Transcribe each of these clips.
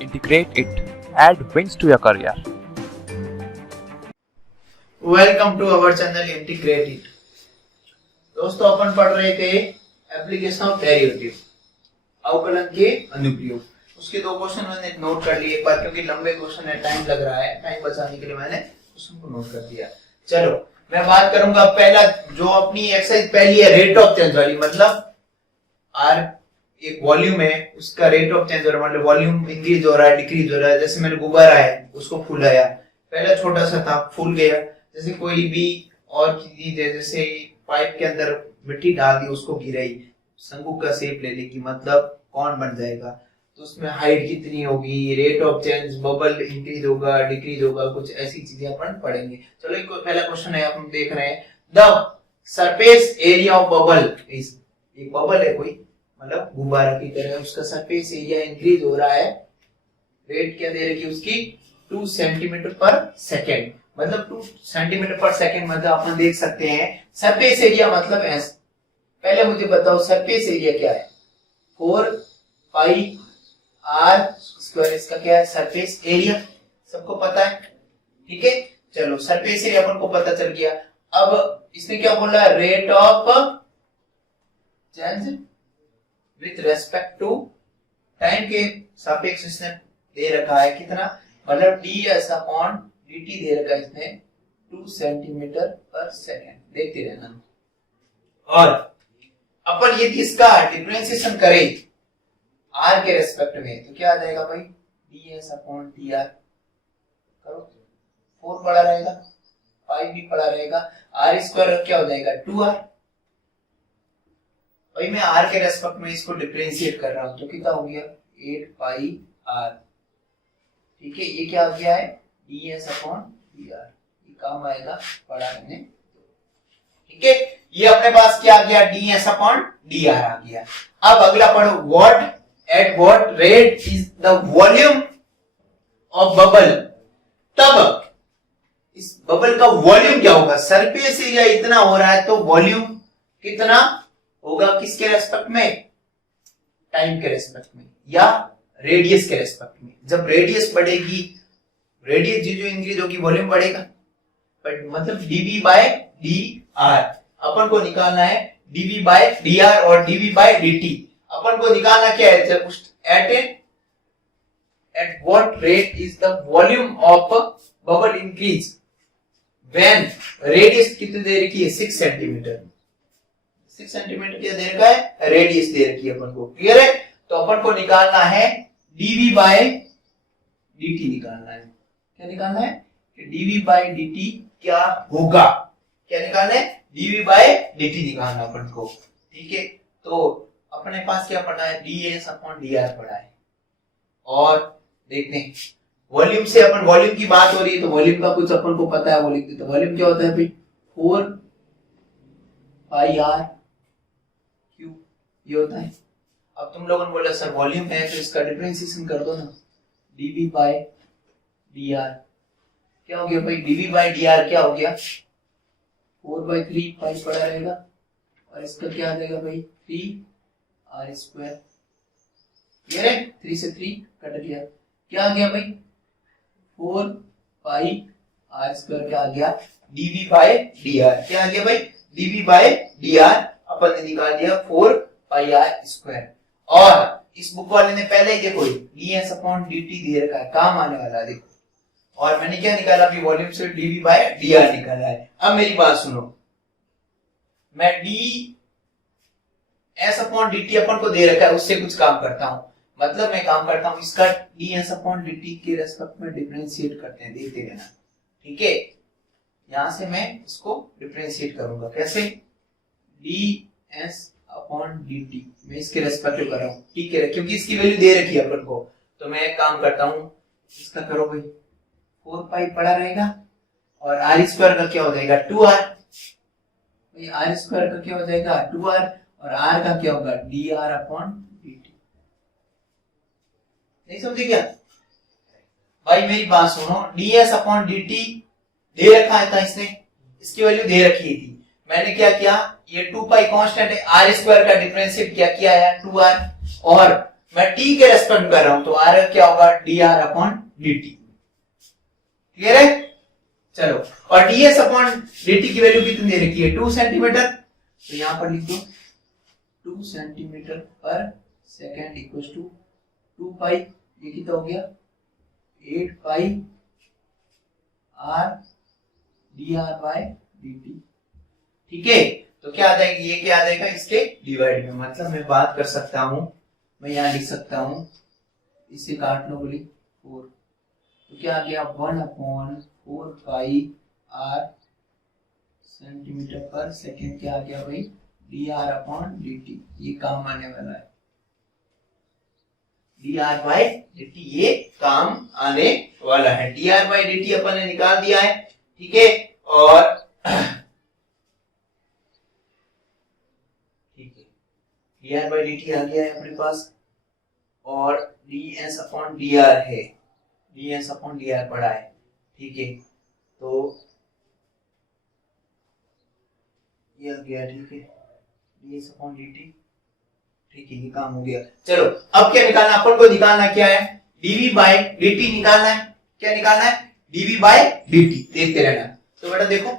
integrate it, add wins to your career. Welcome to our channel integrate it. दोस्तों, अपन पढ़ रहे थे एप्लीकेशन ऑफ डेरिवेटिव, अवकलन के अनुप्रयोग। उसके दो क्वेश्चन मैंने नोट कर लिए एक बार, क्योंकि लंबे क्वेश्चन है, टाइम लग रहा है, टाइम बचाने के लिए मैंने क्वेश्चन को नोट कर दिया। चलो मैं बात करूंगा पहला, जो अपनी एक्सरसाइज पहली है रेट ऑफ चेंज वाली, मतलब आर एक वॉल्यूम है, उसका रेट ऑफ चेंज हो रहा है, मतलब वॉल्यूम इंक्रीज हो रहा है डिक्रीज हो रहा है। जैसे मैंने गुब्बारा है उसको फुलाया, पहला छोटा सा था फूल गया। जैसे कोई भी और चीज है, जैसे पाइप के अंदर मिट्टी डाल दी, उसको गिराई, शंकु का शेप ले लेगी, मतलब कौन बन जाएगा। तो उसमें हाइट कितनी होगी, rate of change, bubble increase होगा डिक्रीज होगा, कुछ ऐसी चीजें अपन पढ़ेंगे। चलो एक पहला क्वेश्चन है, हम देख रहे हैं the surface area of bubble is, एक बबल है कोई, मतलब गुब्बारा की तरह, उसका सरफेस एरिया इंक्रीज हो रहा है, रेट क्या दे रखी उसकी 2 सेंटीमीटर पर सेकेंड, मतलब 2 सेंटीमीटर पर सेकेंड, मतलब अपन देख सकते हैं सरफेस एरिया मतलब ऐसे। पहले मुझे बताओ सरफेस एरिया क्या है, 4 पाई आर स्क्वायर, इसका क्या है सरफेस एरिया, सबको पता है, ठीक है। चलो सरफेस एरिया अपन को पता चल गया। अब इसने क्या बोला, rate of change with respect to time के सापेक्ष इसने दे रखा है कितना, मतलब ds अपॉन dt दे रखा है इसने 2 सेंटीमीटर पर सेकेंड, देखते रहना। और अपन यदि इसका डिफरेंशिएशन करें r के रेस्पेक्ट में, तो क्या आ जाएगा भाई, ds अपॉन dr करो, 4 पड़ा रहेगा, 5 भी पड़ा रहेगा, r स्क्वायर क्या हो जाएगा 2r। भाई मैं r के रेस्पेक्ट में इसको डिफरेंशिएट कर रहा हूं, तो कितना हो गया 8 पाई r, ठीक है। ये क्या आ गया है ds अपॉन dr, ये काम आएगा पढ़ाने, ठीक है। ये अपने पास क्या आ गया ds अपॉन dr आ गया। अब अगला पढ़ो, what at what rate is the volume of bubble, तब इस बबल का वॉल्यूम क्या होगा, सरफेस एरिया इतना हो रहा है तो वॉल्यूम कितना होगा, किसके रेस्पेक्ट में, टाइम के रेस्पेक्ट में या रेडियस के रेस्पेक्ट में। जब रेडियस बढ़ेगी, रेडियस जो इंक्रीज होगी वॉल्यूम बढ़ेगा, बट मतलब dv बाय dr अपन को निकालना है, dv बाय dr और dv बाय dt अपन को निकालना क्या है, जब at what rate is the volume of bubble increase when radius कितने दे रखी है 6 सेंटीमीटर, 6 सेंटीमीटर क्या दे रखा है, रेडियस दे रखी है अपन को, क्लियर है। तो अपन को निकालना है dv बाय dt निकालना है, क्या निकालना है कि dv बाय dt क्या होगा, क्या निकालना है dv बाय dt निकालना अपन को, ठीक है। तो अपने पास क्या पढ़ा है, ds अपॉन dr पढ़ा है। और देखते हैं वॉल्यूम से, अपन वॉल्यूम की बात हो रही है तो वॉल्यूम का कुछ अपन को पता है, वो लिख देते हैं। वॉल्यूम क्या होता है भाई 4 पाई r क्यूब, ये होता है। अब तुम लोगों ने बोला सर वॉल्यूम है तो इसका डिफरेंशिएशन कर दो ना, dv बाय dr क्या हो गया भाई, dv बाय dr क्या हो गया 4/3 पाई पड़ा रहेगा, और इसका क्या आ जाएगा भाई 3r स्क्वायर, ये रे 3 से 3 कट गया, क्या आ गया भाई 4 पाई r स्क्वायर, क्या आ गया dv बाय dr, क्या आ गया भाई dv बाय dr अपन ने निकाल दिया 4 पाई r स्क्वायर। और इस बुक वाले ने पहले ही देखो ds अपॉन dt दे रखा है, काम आने वाला है देखो, और मैंने क्या निकाला अभी वॉल्यूम से dv बाय dr निकाला है। अब मेरी बात सुनो, मैं ds अपॉन dt अपन को दे रखा है, उससे कुछ काम करता हूं, मतलब मैं काम करता हूं इसका ds अपॉन dt के रेस्पेक्ट में डिफरेंशिएट करते हैं, देखते रहना, ठीक है। यहां से मैं इसको डिफरेंशिएट करूंगा, कैसे ds अपॉन dt मैं इसके रेस्पेक्ट कर रहा हूं, ठीक है, क्योंकि इसकी वैल्यू दे रखी है अपन को। तो मैं एक काम करता हूं, इसका करो भाई 4 पाई पड़ा रहेगा, और r स्क्वायर का क्या हो जाएगा 2r, भाई r स्क्वायर का क्या हो जाएगा 2r, और r का क्या होगा dr अपॉन dt। नहीं समझे क्या भाई, मेरी बात सुनो, ds अपॉन dt दे रखा है था इसने, इसकी वैल्यू दे रखी थी, मैंने क्या किया, ये 2 पाई कांस्टेंट है, r स्क्वायर का डिफरेंशिएट क्या किया है 2r, और मैं टी के रेस्पेक्ट में कर रहा हूं तो आर क्या होगा dr अपॉन dt। क्लियर है? चलो, और ds अपॉन dt की वैल्यू कितनी दे रखी है 2 सेंटीमीटर, तो यहां पर लिख दो 2 सेंटीमीटर पर सेकेंड इक्वल टू 2 पाई, ये कितना हो गया 8 पाई r dr बाय dt। ठीक है, तो क्या आ जाएगी, ये क्या आ जाएगा इसके डिवाइड में, मतलब मैं बात कर सकता हूं, मैं यहां लिख सकता हूं, इसे काट लो बोली 4, तो क्या आ गया 1 अपॉन 4 पाई r सेंटीमीटर पर सेकेंड, क्या आ गया भाई dr अपॉन dt। ये काम आने वाला है, dr बाय dt ये काम आने वाला है। dr बाय dt अपन ने निकाल दिया है, ठीक है, और ठीक है dr बाय dt आ गया है अपने पास, और ds अपॉन dr है, ds अपॉन dr पड़ा है, ठीक है, तो ये आ गया, ठीक है ds अपॉन dt, ठीक है, ये काम हो गया। चलो अब क्या निकालना, अपन को निकालना क्या है dv बाय dt निकालना है, क्या निकालना है dv बाय dt, देखते रहना। तो बेटा देखो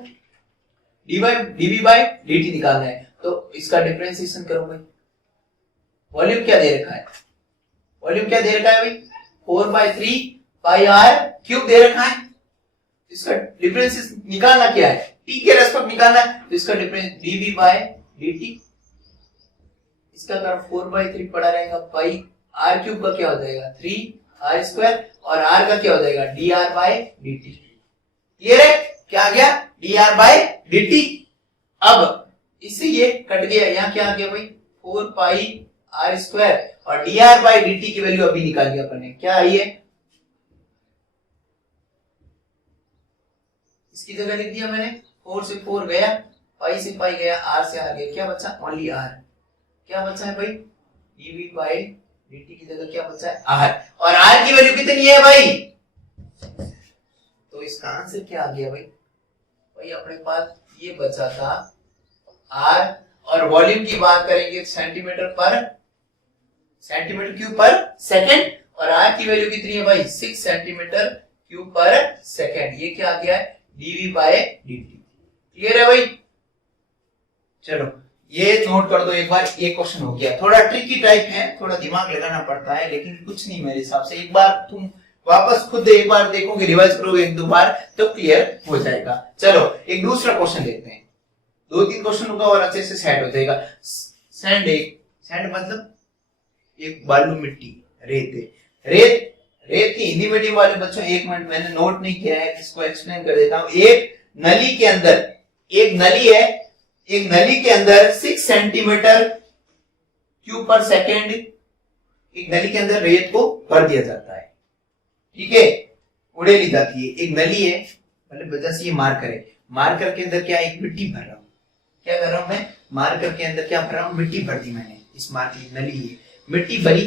dv बाय dt निकालना है, तो इसका डिफरेंशिएशन करो भाई, वॉल्यूम क्या दे रखा है, वॉल्यूम क्या दे रखा है भाई 4/3 पाई r क्यूब दे रखा है, इसका डिफरेंस निकालना क्या है t के रेस्पेक्ट निकालना है, तो इसका डिफरेंस dv बाय dt, इसका अगर 4/3 पड़ा रहेगा पाई r क्यूब का क्या हो जाएगा 3r स्क्वायर, और r का क्या हो जाएगा dr बाय dt। क्लियर है, क्या आ गया dr बाय dt। अब इससे ये कट गया, यहाँ क्या आ गया भाई 4 पाई r स्क्वायर, और dr बाय dt की वैल्यू अभी निकाल लिया अपन ने, क्या आई है, इसकी जगह लिख दिया मैंने 4 से 4 गया, पाई से पाई गया, r से r गया, क्या बचा ओनली r, क्या बचा है भाई dv बाय dt की जगह क्या बचा है r, और r की वैल्यू कितनी है भाई, तो इसका आंसर क्या आ गया भाई अपने पास ये बचा था r, और वॉल्यूम की बात करेंगे सेंटीमीटर क्यूब पर सेकंड, और r की वैल्यू कितनी है भाई 6 सेंटीमीटर क्यूब पर सेकंड, ये क्या आ गया है dv बाय dt। क्लियर है भाई? चलो ये नोट कर दो एक बार, ये क्वेश्चन हो गया, थोड़ा ट्रिकी टाइप है, थोड़ा दिमाग लगाना पड़ता है, लेकिन कुछ नहीं मेरे हिसाब से, एक बार तुम वापस खुद एक बार देखोगे, रिवाइज करोगे एक दो बार तो क्लियर हो जाएगा। चलो एक दूसरा क्वेश्चन देखते हैं, 2-3 क्वेश्चन होगा और अच्छे से सेट हो जाएगा। सैंड मतलब एक बालू मिट्टी, रेत की हिंदी मीडियम वाले बच्चों एक मिनट, मैंने नोट नहीं किया है, इसको एक्सप्लेन कर देता हूं। एक नली के अंदर, एक नली है, एक नली के अंदर 6 सेंटीमीटर क्यूब पर सेकेंड, एक नली के अंदर रेत को भर दिया जाता है, ठीक है, उड़ेली जाती है। एक नली है, मतलब जैसे ये मार्कर के अंदर क्या एक मिट्टी भर रहा हूं, क्या कर रहा हूं मैं, मार्कर के अंदर क्या भर रहा हूं, मिट्टी भर दी मैंने, इस मार्कर नली है, मिट्टी भरी,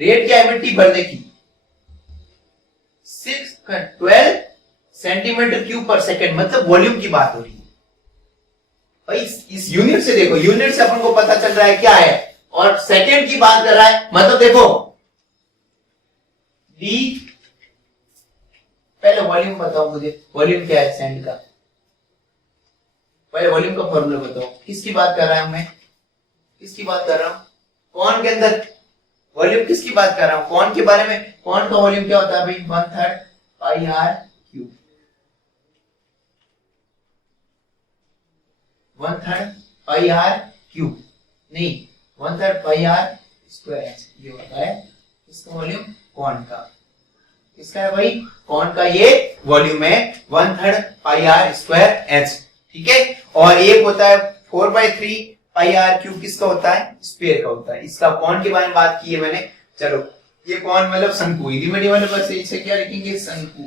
रेट क्या है मिट्टी भरने की 12 सेंटीमीटर क्यूब पर सेकेंड, मतलब वॉल्यूम की बात हो रही है भाई। इस यूनिट से देखो, यूनिट से अपन को पता चल रहा है क्या है, और सेकेंड की बात कर रहा है, मतलब देखो डी, पहले वॉल्यूम बताओ मुझे, वॉल्यूम क्या है सैंड का, पहले वॉल्यूम का फॉर्मूला बताओ, किसकी बात कर रहा हूं मैं, किसकी बात कर रहा हूं, कौन के अंदर वॉल्यूम किसकी बात कर रहा हूं, कौन के बारे में, कौन का वॉल्यूम क्या होता है भाई 1/3 पाई r क्यूब, 1/3 पाई r क्यूब नहीं 1/3 पाई r स्क्वायर, ये होता है इसका वॉल्यूम, कौन का, किसका है भाई, कौन का ये वॉल्यूम है 1/3 पाई r स्क्वायर h, ठीक है। और एक होता है 4/3 पाई r क्यूब, किसका होता है, स्फीयर का होता है। इसका कौन के बारे में बात की है मैंने। चलो ये कौन मतलब शंकु, हिंदी मीडियम वाले बस इसे क्या लिखेंगे शंकु।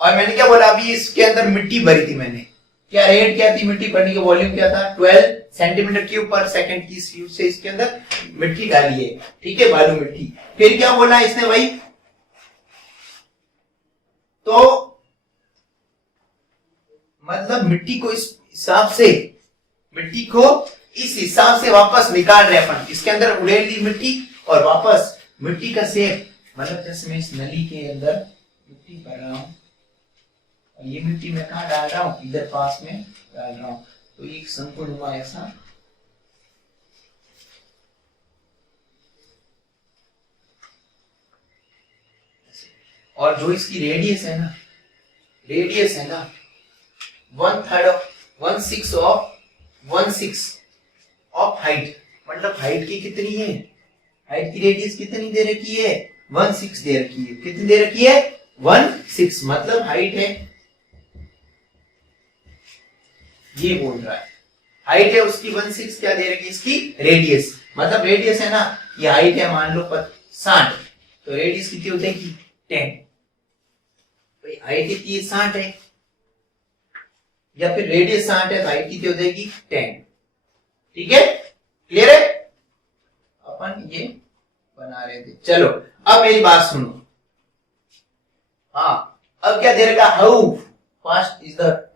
और मैंने क्या बोला अभी, इसके अंदर मिट्टी भरी थी मैंने, क्या रेट क्या थी मिट्टी भरने की, वॉल्यूम क्या था 12 सेंटीमीटर क्यूब पर सेकंड की स्पीड से इसके अंदर मिट्टी डाली है, ठीक है, बालू मिट्टी। फिर क्या बोला इसने भाई, तो मतलब मिट्टी को इस हिसाब से, मिट्टी को इस हिसाब से वापस निकाल रहे अपन, इसके अंदर उड़ेल दी मिट्टी और वापस मिट्टी का शेप, मतलब जैसे मैं इस नली के अंदर मिट्टी भर रहा हूँ और ये मिट्टी मैं कहाँ डाल रहा हूँ, इधर पास में डाल रहा हूँ, तो एक शंकु हुआ ऐसा, और जो इसकी रेडियस है ना 1/6 ऑफ हाइट, मतलब हाइट की कितनी है, हाइट की रेडियस कितनी दे रखी है, 1/6 दे रखी है, कितनी दे रखी है 1/6, मतलब हाइट है, ये बोल रहा है हाइट है उसकी 1/6, क्या दे रखी है इसकी रेडियस, मतलब रेडियस है ना, ये हाइट है मान लो 60, तो रेडियस कितनी हो जाएगी 10, भाई हाइट कितनी है 60 है, या फिर रेडियस 60 है तो हाइट कितनी हो जाएगी 10, ठीक है, क्लियर है, अपन ये बना रहे थे। चलो अब मेरी बात सुनो, हाँ अब क्या दे रखा, how fast is the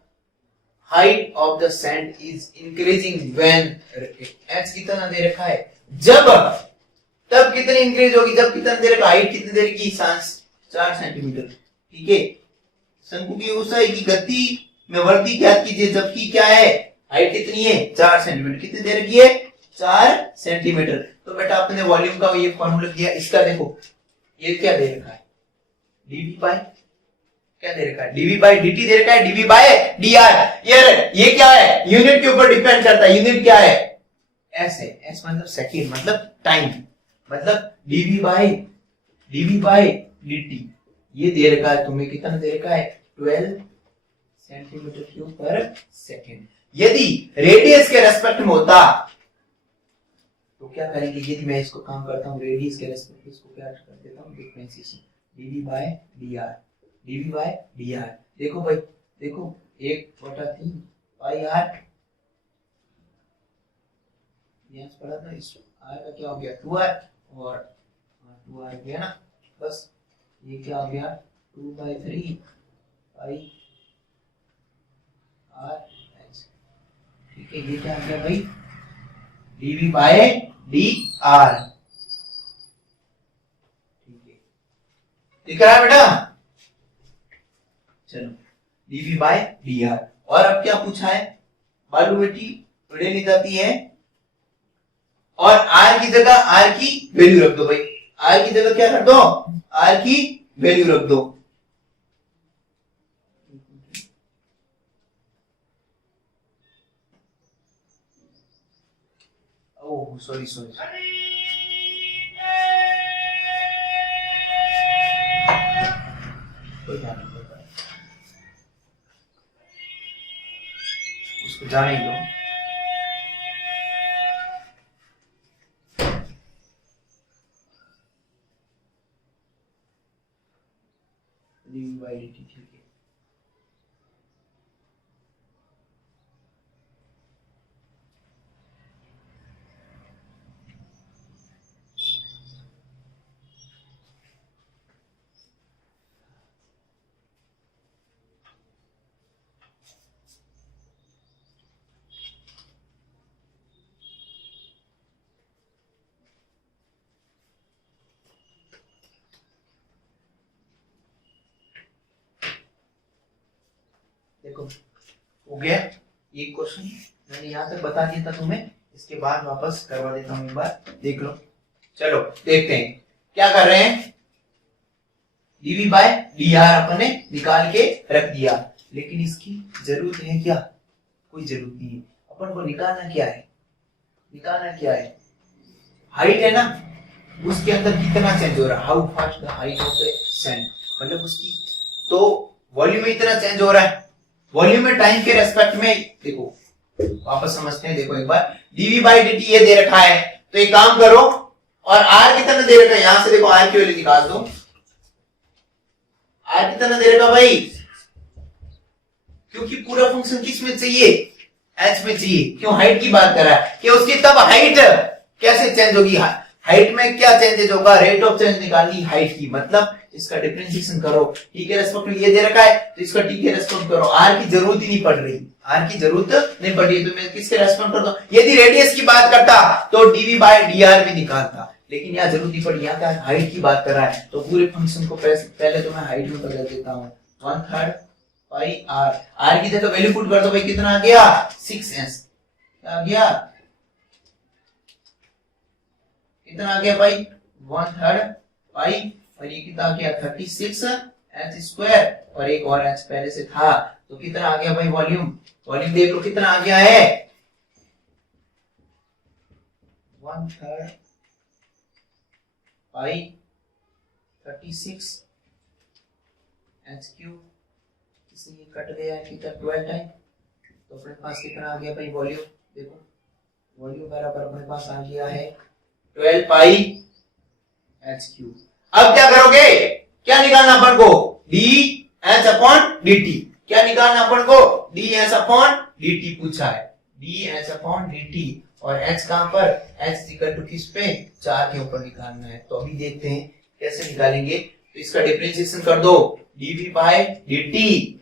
height of the sand is increasing when, H कितना दे रखा है, जब, तब कितनी इंक्रीज होगी, जब कितना दे रखा, हाइट कितनी दे रखी 4 सेंटीमीटर, ठीक है, शंकु की ऊंचाई की गति में वृद्धि ज्ञात कीजिए, जबकि क्या है हाइट कितनी है 4 सेंटीमीटर, कितनी दे रखी है 4 सेंटीमीटर, तो बेटा आपने वॉल्यूम का ये फॉर्मूला दिया, इसका देखो ये क्या दे रखा है, dv बाय, क्या दे रखा है dv बाय dt दे रखा है, dv बाय dr, ये क्या है यूनिट के ऊपर डिपेंड करता है, यूनिट क्या है s है, s मतलब सेकंड, मतलब टाइम, मतलब dv बाय dt, ये दे रखा है तुम्हें, कितना दे रखा है 12 सेंटीमीटर क्यूब पर सेकंड, यदि रेडियस के रेस्पेक्ट में होता तो क्या करेंगे, यदि मैं इसको काम करता हूँ रेडियस के रेस्पेक्ट में, इसको क्या कर देता हूँ डिफरेंशिएशन, dv बाय dr, देखो भाई देखो 1/3 पाई r, यहां से पढ़ा था, इस r का क्या हो गया 2r, और 2r हो गया ना, बस ये क्या हो गया 2/3 पाई r h, ठीक है, ये क्या आ गया भाई dv बाय dr, ठीक है, दिख रहा है बेटा, चलो dv बाय dr, और अब क्या पूछा है, बालू मिट्टी उड़े नहीं जाती है, और r की जगह r की वैल्यू रख दो भाई, r की जगह क्या रख दो, r की वैल्यू रख दो, ओह सॉरी कोई ध्यान नहीं करता, उसको जाने दो, dv by dt, ठीक है, देखो हो गया ये क्वेश्चन, मैंने यहां तक बता दिया था तुम्हें, इसके बाद वापस करवा देता हूं, एक बार देख लो, चलो देखते हैं क्या कर रहे हैं, dv बाय dr अपन ने निकाल के रख दिया, लेकिन इसकी जरूरत है क्या, कोई जरूरत नहीं है, अपन को निकालना क्या है, हाइट है ना, उसके अंदर कितना चेंज हो रहा है, how fast the height of the sand, मतलब उसकी, तो वॉल्यूम में इतना चेंज हो रहा है, वॉल्यूम में टाइम के रेस्पेक्ट में, देखो वापस समझते हैं, देखो एक बार dv बाय dt ये दे रखा है, तो एक काम करो, और r कितना दे रखा है, यहां से देखो r की वैल्यू निकाल दो, r कितना दे रखा भाई, क्योंकि पूरा फंक्शन किस में चाहिए h में चाहिए, क्यों हाइट की बात कर रहा है, कि उसकी तब हाइट कैसे चेंज होगी, हाइट में क्या चेंजेस होगा, रेट ऑफ चेंज निकालनी हाइट की, मतलब इसका डिफरेंशिएशन करो, टी के रेस्पेक्ट में ये दे रखा है तो इसका टी के रेस्पेक्ट करो, आर की जरूरत ही नहीं पड़ रही, आर की जरूरत नहीं पड़ रही, तो मैं किसके रेस्पेक्ट करता हूं, यदि रेडियस की बात करता तो डीवी बाय डीआर भी निकालता, लेकिन यहाँ जरूरत पड़ी, यहाँ क्या हाइट की बात कर रहा है, तो पूरे फंक्शन को पहले तो मैं हाइट में बदल देता हूँ, 1/3 पाई आर, आर की जगह वैल्यू पुट कर दो भाई, कितना आ गया 6s, क्या आ गया, कितना आ गया भाई 1/3 पाई, और ये कितना आ गया 36h स्क्वायर, और एक और h पहले से था, तो कितना आ गया भाई वॉल्यूम, वॉल्यूम देख लो कितना आ गया है 1/3 पाई 36 h क्यूब, इसलिए कट गया है कितना 12 टाइम, तो अपने पास कितना आ गया भाई वॉल्यूम, देखो वॉल्यूम बराबर अपने पास आ गया है 12 पाई h क्यूब। अब क्या करोगे, क्या निकालना अपन को, dh अपॉन dt, क्या निकालना अपन को, dh अपॉन dt पूछा है, dh अपॉन dt, और h कहां पर, h इक्वल टू किस पे, 4 के ऊपर निकालना है, तो अभी देखते हैं कैसे निकालेंगे, तो इसका डिफरेंशिएशन कर दो, dv बाय dt,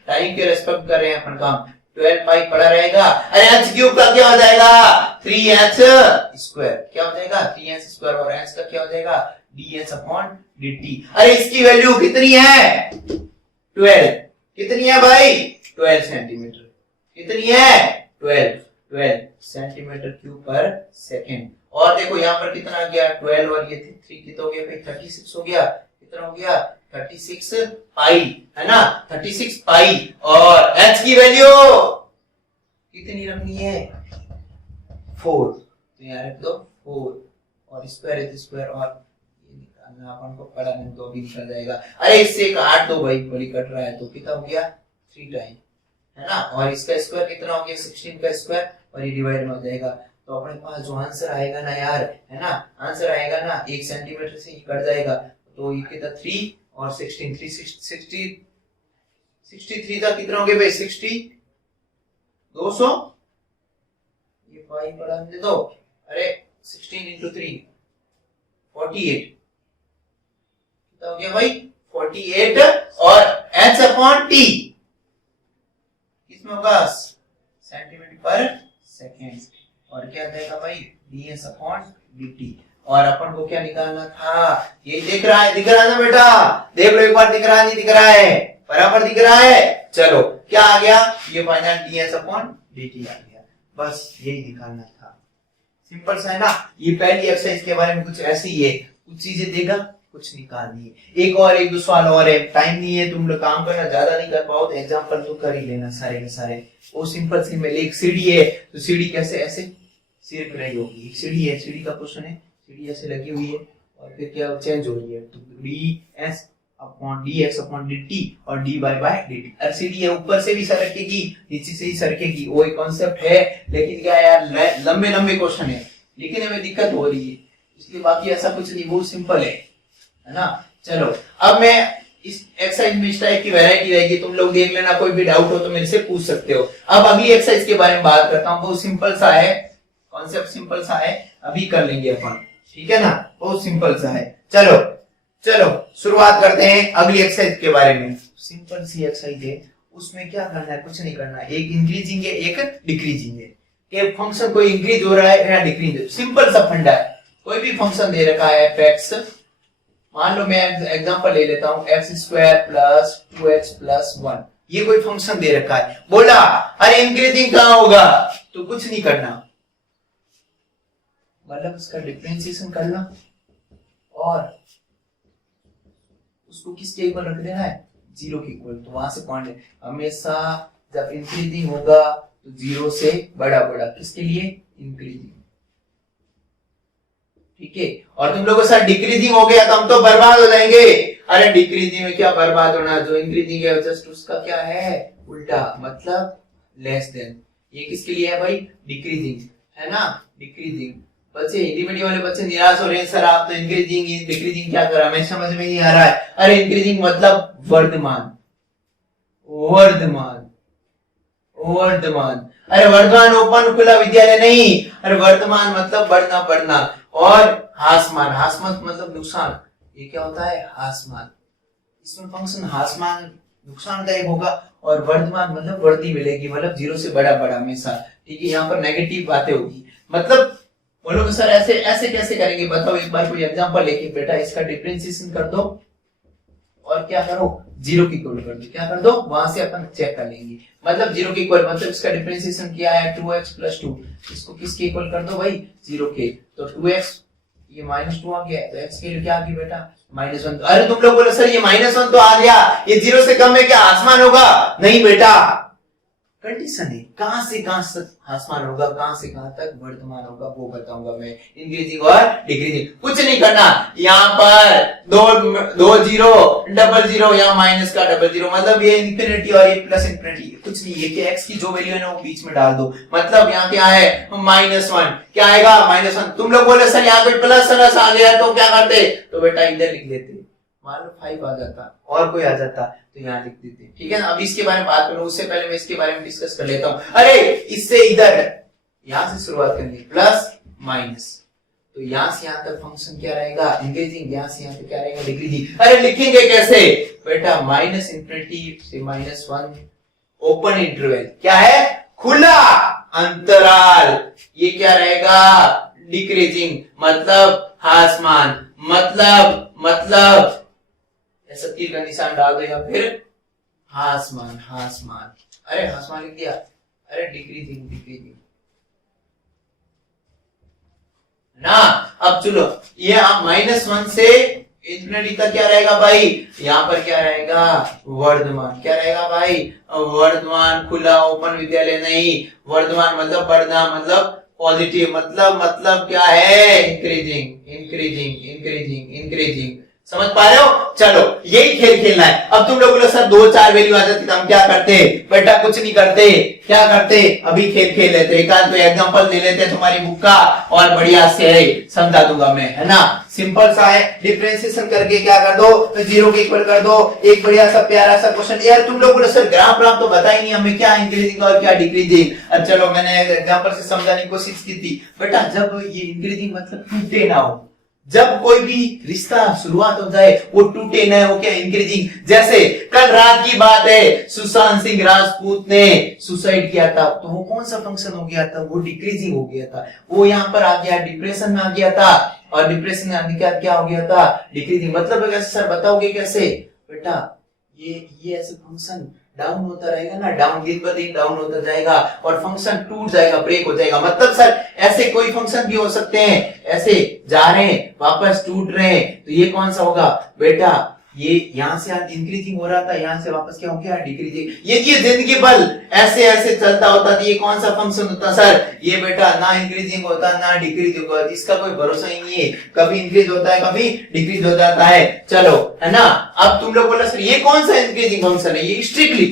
टाइम के रेस्पेक्ट कर रहे हैं अपन काम, 12 पाई पड़ा रहेगा, अरे h क्यूब का क्या हो जाएगा 3h स्क्वायर, क्या हो जाएगा 3h स्क्वायर, और h का क्या हो जाएगा dh अपॉन dt, अरे इसकी वैल्यू कितनी है 12, कितनी है भाई 12 सेंटीमीटर, कितनी है 12 सेंटीमीटर क्यूब पर सेकंड, और देखो यहाँ पर कितना आ गया 12 और ये 3 कितना हो गया भाई 36 हो गया, कितना हो गया 36 पाई, है ना 36 पाई, और h की वैल्यू कितनी रखनी है 4, तो यहाँ रख दो 4, और स्क्वायर है स्क्वायर, और ये निकालना अपन को पड़ा नहीं तो अभी निकल जाएगा, अरे इससे काट दो भाई, बड़ी कट रहा है, तो कितना हो गया 3 टाइम, है ना, और इसका स्क्वायर कितना हो गया 16 का स्क्वायर, और ये डिवाइड में हो जाएगा, तो अपने पास जो आंसर आएगा ना यार, है ना आंसर आएगा ना 1 सेंटीमीटर से ही कट जाएगा, तो ये कितना 3 और 16 63 का कितना हो गया भाई 60 200, ये 5 बढ़ा दे दो, अरे 16 into 3 48, कितना हो गया भाई 48, और h अपॉन t किसमें होगा सेंटीमीटर पर सेकेंड, और क्या देगा भाई ds अपॉन dt, और अपन को क्या निकालना था, ये दिख रहा है, दिख रहा है ना बेटा, देख लो एक बार, दिख रहा है नहीं दिख रहा है, बराबर दिख रहा है, चलो क्या आ गया, ये फाइनल ds अपॉन dt आ गया, बस यही निकालना था, सिंपल सा है ना, ये पहली एक्सरसाइज के बारे में कुछ ऐसे ही है, कुछ चीजें देगा कुछ निकालनी है, एक दो सवाल और है, टाइम नहीं है, तुम लोग काम करना ज्यादा नहीं कर पाओ तो एग्जांपल तो कर ही लेना सारे के सारे, वो सिंपल सी में एक सीढ़ी है, तो सीढ़ी कैसे ऐसे सिर पे रही होगी, एक सीढ़ी है, सीढ़ी का क्वेश्चन है, सीढ़ी ऐसे लगी हुई है, और फिर क्या चेंज हो रही है, तो ds upon dx upon dt और dy बाय dt, अरे सीढ़ी है ऊपर से भी सरकेगी नीचे से ही सरकेगी, वो एक कॉन्सेप्ट है, लेकिन क्या यार लंबे लंबे क्वेश्चन है, लिखने में दिक्कत हो रही है, इसलिए बाकी ऐसा कुछ नहीं, बहुत सिंपल है ना। चलो अब मैं इस एक्सरसाइज में इस टाइप की वैरायटी रहेगी, तुम लोग देख लेना, कोई भी डाउट हो तो मेरे से पूछ सकते हो। अब अगली एक्सरसाइज के बारे में बात करता हूँ, बहुत सिंपल सा है, कॉन्सेप्ट सिंपल सा है, अभी कर लेंगे अपन, ठीक है ना, बहुत सिंपल सा है। चलो चलो शुरुआत करते हैं अगली एक्सरसाइज के बारे में, सिंपल सी एक्सरसाइज है, उसमें क्या करना है, कुछ नहीं करना है, एक इंक्रीजिंग है एक डिक्रीजिंग है, कि फंक्शन कोई इंक्रीज हो रहा है या डिक्रीज, सिंपल सा फंडा है, कोई भी फंक्शन दे रखा है fx, मान लो मैं एग्जांपल ले लेता हूं x² प्लस 2x प्लस 1, ये कोई फंक्शन दे रखा है, बोला अरे इंक्रीजिंग कहां होगा, तो कुछ नहीं करना, मतलब उसका डिफरेंशिएशन करना और उसको किस के इक्वल रख देना है, 0 के इक्वल, तो वहां से पॉइंट हमेशा जब इंक्रीजिंग होगा तो 0 से बड़ा बड़ा, किसके लिए इंक्रीजिंग, ठीक है। और तुम लोगों के साथ डिक्रीजिंग हो गया तो हम तो बर्बाद हो जाएंगे, अरे डिक्रीजिंग में क्या बर्बाद होना, जो इंक्रीजिंग है जस्ट उसका क्या है उल्टा, मतलब लेस देन, ये किसके लिए है भाई डिक्रीजिंग, है ना डिक्रीजिंग। बच्चे हिंदी मीडियम वाले बच्चे निराश हो रहे हैं, सर आप तो इंक्रीजिंग डिक्रीजिंग क्या कर रहा है, हमें समझ में नहीं आ रहा है, अरे इंक्रीजिंग मतलब वर्धमान, वर्धमान वर्धमान, अरे वर्धमान ओपन खुला विद्यालय नहीं, अरे वर्तमान मतलब बढ़ना बढ़ना, और हासमान, हासमान मतलब नुकसान, ये क्या होता है हासमान, इसमें फंक्शन हासमान नुकसानदायक होगा, और वर्धमान मतलब बढ़ती मिलेगी, मतलब 0 से बड़ा बड़ा हमेशा, ठीक है। यहाँ पर नेगेटिव बातें होगी, मतलब बोलोगे सर ऐसे ऐसे कैसे करेंगे, बताओ एक बार कोई एग्जांपल लेके। बेटा इसका डिफरेंशिएशन कर दो और क्या करो, जीरो की इक्वल कर दो। क्या कर दो, वहां से अपन चेक कर लेंगे। मतलब जीरो की इक्वल मतलब इसका डिफरेंशिएशन क्या है 2x + 2, इसको किसके इक्वल कर दो भाई, जीरो के। तो 2x ये -2 आ गया, तो x के लिए क्या आ गया बेटा -1। अरे तुम लोग बोलो सर ये -1 तो आ गया, ये जीरो से कम है क्या, आसमान होगा? नहीं बेटा, कंडीशन है, कहां से कहां तक आसमान होगा, कहां से कहां तक वर्तमान होगा वो बताऊंगा मैं, इंक्रीजिंग और डिक्रीजिंग। कुछ नहीं करना, यहाँ पर दो जीरो डबल जीरो, यहाँ माइनस का डबल जीरो, मतलब ये इंफिनिटी और ये प्लस इंफिनिटी, कुछ नहीं, ये कि x की जो वैल्यू है ना वो बीच में डाल दो। मतलब यहाँ क्या है -1, क्या आएगा -1। तुम लोग बोले सर यहाँ पे प्लस आ गया तो क्या करते, तो बेटा इधर लिख लेते, मान लो 5 आ जाता और कोई आ जाता तो यहाँ लिख देते, ठीक है ना। अब इसके बारे में बात करूं उससे पहले मैं इसके बारे में डिस्कस कर लेता हूं। अरे इससे इधर यहां से शुरुआत करनी, प्लस माइनस, तो यहां से यहां तक फंक्शन क्या रहेगा, इंक्रीजिंग, यहां से यहां तक क्या रहेगा, डिक्रीजिंग। अरे लिखेंगे कैसे बेटा, -∞ से -1 ओपन इंटरवल, क्या है, खुला अंतराल, ये क्या रहेगा, डिक्रीजिंग, मतलब आसमान, मतलब ऐसा तीर का निशान डाल दो या फिर आसमान, अरे आसमान लिख दिया, अरे डिक्रीजिंग ना। अब चलो ये आप -1 से इंफिनिटी तक क्या रहेगा भाई, यहाँ पर क्या रहेगा, वर्धमान, क्या रहेगा भाई, वर्धमान, खुला ओपन विद्यालय नहीं, वर्धमान मतलब बढ़ना, मतलब पॉजिटिव, मतलब क्या है, इंक्रीजिंग। समझ पा रहे हो? चलो यही खेल खेलना है। अब तुम लोग बोलो सर 2-4 वैल्यू आ जाती तो हम क्या करते, बेटा कुछ नहीं करते, क्या करते, अभी खेल खेल लेते, एक आध कोई एग्जांपल ले लेते तुम्हारी बुक का और बढ़िया से समझा दूंगा मैं, है ना। सिंपल सा है, डिफरेंशिएशन करके क्या कर दो, जीरो के इक्वल कर दो। एक बढ़िया सा प्यारा सा क्वेश्चन। यार तुम लोग बोलो सर ग्राफ तो बता ही नहीं हमें, क्या इंक्रीजिंग और क्या डिक्रीजिंग। अब चलो मैंने एग्जांपल से समझाने की कोशिश की थी। बेटा जब ये इंक्रीजिंग मतलब टूटे ना हो, जब कोई भी रिश्ता शुरुआत हो जाए वो टूटे ना हो, क्या इंक्रीजिंग। जैसे कल रात की बात है, सुशांत सिंह राजपूत ने सुसाइड किया था, तो वो कौन सा फंक्शन हो गया था, वो डिक्रीजिंग हो गया था, वो यहाँ पर आ गया डिप्रेशन में आ गया था, और डिप्रेशन में आने के बाद क्या हो गया था, डिक्रीजिंग। मतलब कैसे सर बताओगे कैसे, बेटा ये ऐसे फंक्शन डाउन होता रहेगा ना, दिन ब दिन डाउन होता जाएगा और फंक्शन टूट जाएगा, ब्रेक हो जाएगा। मतलब सर ऐसे कोई फंक्शन भी हो सकते हैं, ऐसे जा रहे हैं वापस टूट रहे हैं, तो ये कौन सा होगा बेटा, ये यहाँ से इंक्रीजिंग हो रहा था, यहाँ से वापस क्या हो गया, डिक्रीजिंग। ये जिंदगी भर ऐसे ऐसे चलता होता, तो ये कौन सा फंक्शन होता सर, ये बेटा ना इंक्रीजिंग होता ना डिक्रीजिंग होता, इसका कोई भरोसा ही नहीं है, कभी इंक्रीज होता है कभी डिक्रीज हो जाता है। चलो है ना। अब तुम लोग बोला सर ये कौन सा इंक्रीजिंग फंक्शन है, ये स्ट्रिक्टली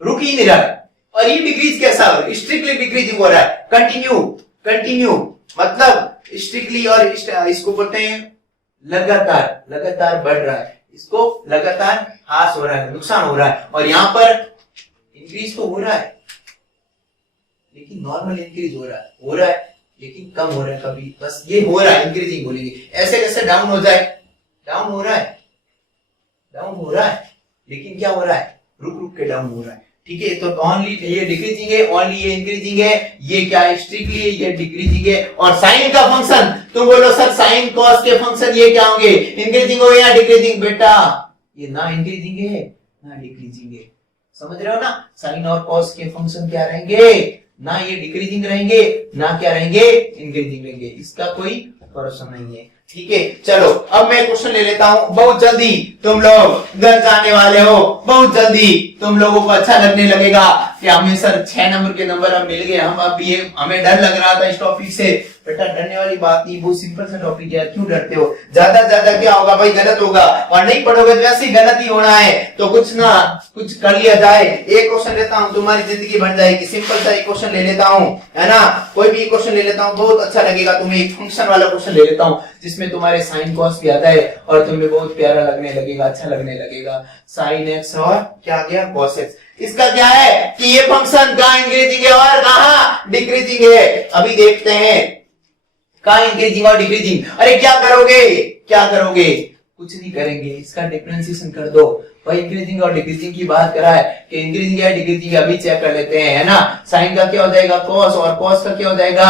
रुक ही नहीं रहा है, और ये डिक्रीज कैसा हो, स्ट्रिक्टली डिक्रीजिंग हो रहा है, कंटिन्यू मतलब स्ट्रिक्टली, और इसको बोलते हैं लगातार बढ़ रहा है, इसको लगातार ह्रास हो रहा है, नुकसान हो रहा है। और यहाँ पर इंक्रीज तो हो रहा है लेकिन नॉर्मल इंक्रीज हो रहा है लेकिन कम हो रहा है कभी, बस ये हो रहा है, इंक्रीजिंग बोलेंगे। ऐसे कैसे डाउन हो जाए, डाउन हो रहा है लेकिन क्या हो रहा है, रुक के डाउन हो रहा है, ठीक है। तो ओनली ये डिक्रीजिंग है, ओनली ये इंक्रीजिंग है, ये क्या है स्ट्रिक्टली है, ये डिक्रीजिंग है। और साइन का फंक्शन, तुम बोलो सर साइन कॉस के फंक्शन ये क्या होंगे, इंक्रीजिंग हो या डिक्रीजिंग, बेटा ये ना इंक्रीजिंग है ना डिक्रीजिंग है, समझ रहे हो ना। साइन और कॉस के फंक्शन क्या रहेंगे, ना ये डिक्रीजिंग रहेंगे ना क्या रहेंगे, इंक्रीजिंग रहेंगे, इसका कोई भरोसा नहीं है, ठीक है। चलो अब मैं क्वेश्चन ले लेता हूं, बहुत जल्दी तुम लोग घर जाने वाले हो, बहुत जल्दी तुम लोगों को अच्छा लगने लगेगा कि हमें सर 6 नंबर के नंबर अब मिल गए। हम अब ये हमें डर लग रहा था इस टॉपिक से, बेटा डरने वाली बात नहीं, बहुत सिंपल सा टॉपिक है, क्यों डरते हो। ज्यादा क्या होगा भाई, गलत होगा, और नहीं पढ़ोगे तो वैसे ही गलत ही होना है, तो कुछ ना कुछ कर लिया जाए। एक क्वेश्चन लेता हूं, तुम्हारी जिंदगी बन जाएगी। सिंपल सा एक क्वेश्चन ले लेता हूं, है ना, कोई भी क्वेश्चन ले लेता हूं, बहुत अच्छा लगेगा तुम्हें। एक फंक्शन वाला क्वेश्चन ले लेता हूं जिसमें तुम्हारे साइन कॉस भी आता है और तुम्हें बहुत प्यारा लगने लगेगा, अच्छा लगने लगेगा। साइन एक्स और क्या आ गया, कॉस एक्स। इसका क्या है कि ये फंक्शन कहां इंक्रीजिंग है और कहां डिक्रीजिंग है, अभी देखते हैं कहां इंक्रीजिंग और डिक्रीजिंग। अरे क्या करोगे, कुछ नहीं करेंगे, इसका डिफरेंशिएशन कर दो भाई। इंक्रीजिंग और डिक्रीजिंग की बात करा है कि इंक्रीजिंग है डिक्रीजिंग, अभी चेक कर लेते हैं, है ना। साइन का क्या हो जाएगा कॉस, और कॉस का क्या हो जाएगा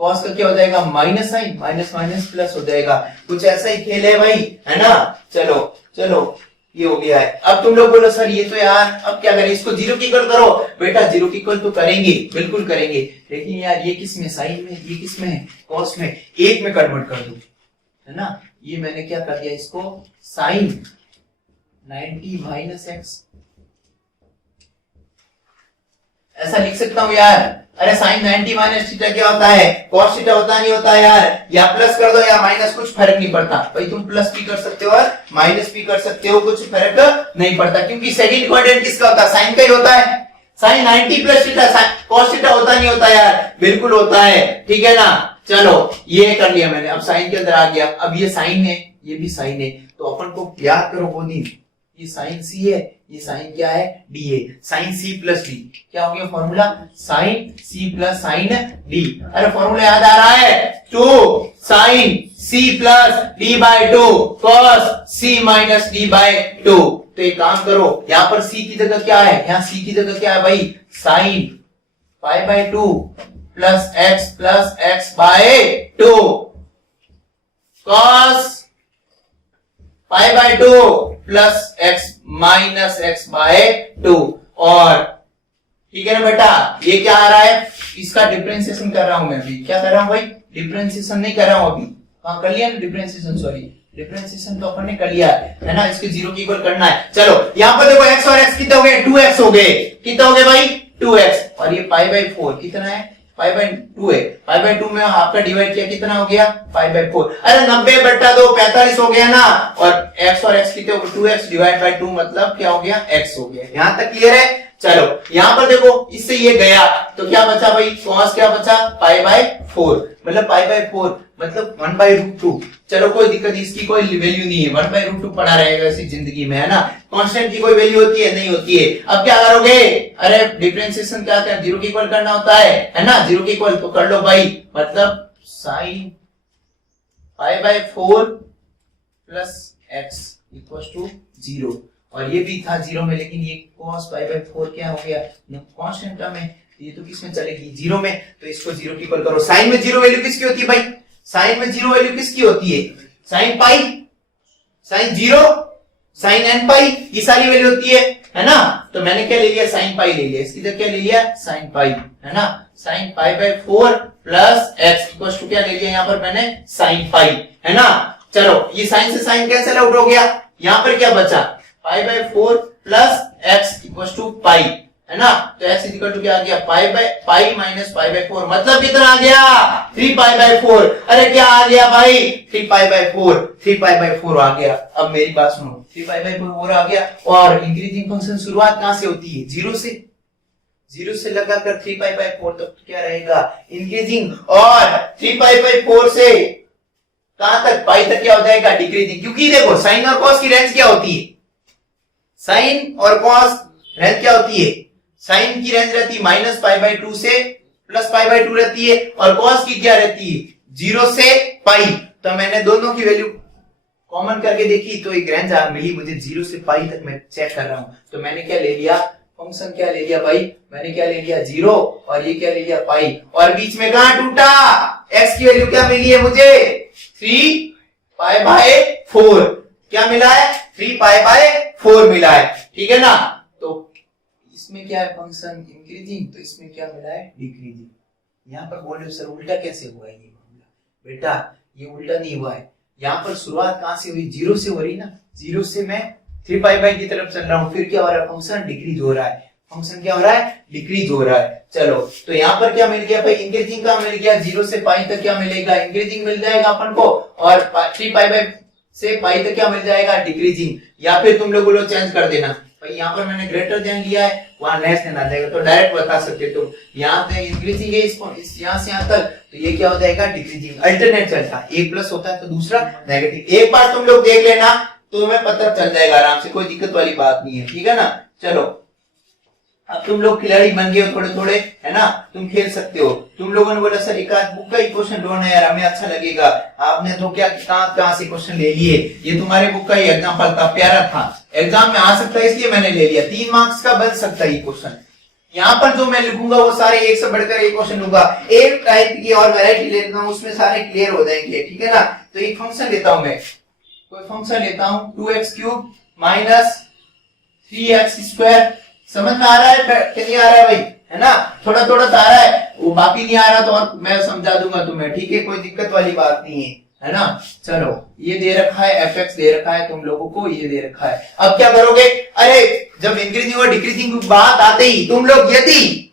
कॉस का क्या हो जाएगा minus sine, minus minus plus हो जाएगा। कुछ ऐसा ही खेल है भाई, है ना। चलो चलो ये हो गया है। अब तुम लोग बोलो सर ये तो यार अब क्या करें, इसको जीरो की इक्वल करो। बेटा जीरो की इक्वल तो करेंगे, बिल्कुल करेंगे, लेकिन यार ये किस में, साइन में, ये किस में है, कॉस में, एक में कन्वर्ट कर दो, है ना। ये मैंने क्या कर दिया, इसको साइन 90 माइनस एक्स ऐसा लिख सकता हूं यार। अरे साइन 90 माइनस थीटा क्या होता है, कॉस थीटा होता नहीं होता यार। या प्लस कर दो या माइनस, कुछ फर्क नहीं पड़ता भाई। तुम प्लस भी कर सकते हो और माइनस भी कर सकते हो, कुछ फर्क नहीं पड़ता, क्योंकि सेकंड क्वाड्रेंट किसका होता है, साइन का ही होता है। Sine 90 plus theta, cos theta होता नहीं होता यार, बिल्कुल होता है, ठीक है ना। चलो ये कर लिया मैंने, अब साइन के अंदर आ गया। अब ये साइन है, ये भी साइन है, तो अपन को याद करो वो दिन, ये साइन सी है, ये साइन क्या है, डी है। साइन सी प्लस डी क्या हो गया formula, sine C plus sine D. अरे फॉर्मूला याद आ रहा है, 2 sine C plus D by 2 cos C minus D by 2। तो एक काम करो, यहां पर सी की जगह क्या है, यहाँ सी की जगह क्या है भाई, sine pi by 2 plus x by 2 cos pi by 2 plus x minus x by 2। और ठीक है ना बेटा, ये क्या आ रहा है, इसका डिफरेंशिएशन कर रहा हूं मैं अभी। क्या कर रहा हूं भाई, डिफरेंशिएशन नहीं कर रहा हूं अभी। हाँ कर लिया ना डिफरेंशिएशन, सॉरी डिफरेंशिएशन तो अपन ने कर लिया है ना, इसके जीरो की इक्वल करना है। चलो यहाँ पर देखो x और x कितने हो गए, 2x हो गए। कितना हो गए भाई, 2x। और ये पाई बाय 4 कितना है, पाई बाय 2 है। पाई बाय 2 में आपका डिवाइड किया कितना हो गया, पाई बाय 4। अरे 90 बटा 2 45 हो गया ना। और x और x कितने हो गए, 2x डिवाइड बाय 2 मतलब क्या हो गया, x हो गया। यहां तक क्लियर है। चलो यहाँ पर देखो, इससे ये गया तो क्या बचा भाई, cos क्या बचा, पाई बाय 4, मतलब पाई बाय 4 मतलब 1/√2। चलो कोई दिक्कत नहीं, इसकी कोई वैल्यू नहीं है, 1/√2 पड़ा रहेगा इसी जिंदगी में, है ना। कांस्टेंट की कोई वैल्यू होती है, नहीं होती है। अब क्या करोगे, अरे डिफरेंशिएशन क्या करना, जीरो की इक्वल करना होता है ना। जीरो की इक्वल तो कर लो भाई, मतलब sine pi by 4 plus x equal to 0। और ये भी था जीरो में, लेकिन ये cos पाई बाय 4 क्या हो गया, कांस्टेंट टर्म है, ये तो किस में चलेगी, जीरो में। तो इसको जीरो की इक्वल करो। साइन में जीरो वैल्यू किसकी होती है भाई, साइन में जीरो वैल्यू किसकी होती है, sine pi, sine zero, sine N pi, ये सारी वैल्यू होती है ना। तो मैंने क्या ले लिया, साइन पाई ले लिया, इसकी जगह क्या ले लिया, साइन पाई, है ना। Sine pi by 4 plus x equal to क्या ले लिया यहाँ पर मैंने, साइन पाई, है ना। चलो ये साइन से साइन कैंसिल आउट हो गया, यहाँ पर क्या बचा, pi by 4 plus x equal to pi, है ना। तो x इक्वल टू क्या आ गया, पाई माइनस पाई बाय 4, मतलब कितना आ गया, 3 पाई बाय 4। अरे क्या आ गया भाई, 3 पाई बाय 4, 3 पाई बाय 4 आ गया। अब मेरी बात सुनो, 3 पाई बाय 4 आ गया। और इंक्रीजिंग फंक्शन शुरुआत कहां से होती है, जीरो से। जीरो से लगाकर 3 पाई बाय 4 तक क्या रहेगा, इंक्रीजिंग। और 3 पाई बाय 4 से कहां तक, पाई तक क्या हो जाएगा, डिक्रीजिंग। क्योंकि देखो साइन और कॉस की रेंज क्या होती है, साइन और कॉस रेंज क्या होती है, साइन की रेंज रहती है माइनस पाई बाय 2 से प्लस पाई बाय 2 रहती है, और कॉस की क्या रहती है, 0 से पाई। तो मैंने दोनों की वैल्यू कॉमन करके देखी, तो एक रेंज मिली मुझे 0 से पाई तक। मैं चेक कर रहा हूं, तो मैंने क्या ले लिया, फंक्शन क्या ले लिया भाई, मैंने क्या ले लिया, 0, और ये क्या ले लिया, पाई। और बीच में कहां टूटा, x की वैल्यू क्या मिली है मुझे, 3 पाई बाय 4। क्या मिला है, 3 पाई बाय 4 मिला है, ठीक है ना। तो इसमें क्या है, फंक्शन इंक्रीजिंग, तो इसमें क्या मिला है, डिक्रीजिंग। यहाँ पर बोले सर उल्टा कैसे हुआ है ये मामला, बेटा ये उल्टा नहीं हुआ है। यहाँ पर शुरुआत कहां से हुई, 0 से हो रही ना, 0 से मैं 3 पाई बाय की तरफ चल रहा हूं, फिर क्या हो रहा है, फंक्शन डिक्रीज हो रहा है, फंक्शन क्या हो रहा है, डिक्रीज हो रहा है। चलो तो यहाँ पर क्या मिल गया भाई, इंक्रीजिंग का मिल गया, 0 से पाई तक क्या मिलेगा, इंक्रीजिंग मिल जाएगा अपन को, और 3 पाई बाय से पाई तक क्या मिल जाएगा, डिक्रीजिंग। या फिर तुम लोग बोलो चेंज कर देना भाई, यहाँ पर मैंने ग्रेटर देन लिया है, वहां लेस देन आ जाएगा, तो डायरेक्ट बता सकते तुम। यहाँ से इंक्रीजिंग है, इसको यहाँ से यहाँ तक, तो ये क्या हो जाएगा, डिक्रीजिंग। अल्टरनेट चलता, एक प्लस होता है तो दूसरा नेगेटिव। एक बार तुम लोग देख लेना तो तुम्हें पता चल जाएगा आराम से, कोई दिक्कत वाली बात नहीं है, ठीक है ना। चलो अब तुम लोग खिलाड़ी बन गए हो थोड़े थोड़े, है ना, तुम खेल सकते हो। तुम लोगों ने बोला सर एक आध बुक का ही क्वेश्चन ढूंढना यार, हमें अच्छा लगेगा। आपने तो क्या कहां से क्वेश्चन ले लिए, ये तुम्हारे बुक का ही एग्जाम्पल था, प्यारा था, एग्जाम में आ सकता है इसलिए मैंने ले लिया। 3 मार्क्स का बन सकता है ये क्वेश्चन, यहाँ पर जो मैं लिखूंगा वो सारे एक से बढ़कर एक क्वेश्चन लूंगा। एक टाइप की और वैरायटी ले लेता हूँ, उसमें सारे क्लियर हो जाएंगे, ठीक है ना। तो एक फंक्शन लेता हूं मैं, कोई फंक्शन लेता हूँ 2x³ माइनस 3x स्क्वायर। समझ में आ रहा है कि नहीं आ रहा है भाई, है ना। थोड़ा थोड़ा तो आ रहा है, वो बाकी नहीं आ रहा तो और मैं समझा दूंगा तुम्हें, ठीक है, कोई दिक्कत वाली बात नहीं है ना। चलो ये दे रखा है, fx दे रखा है तुम लोगों को, ये दे रखा है। अब क्या करोगे, अरे जब इंक्रीजिंग और डिक्रीजिंग की बात आते ही तुम लोग यदि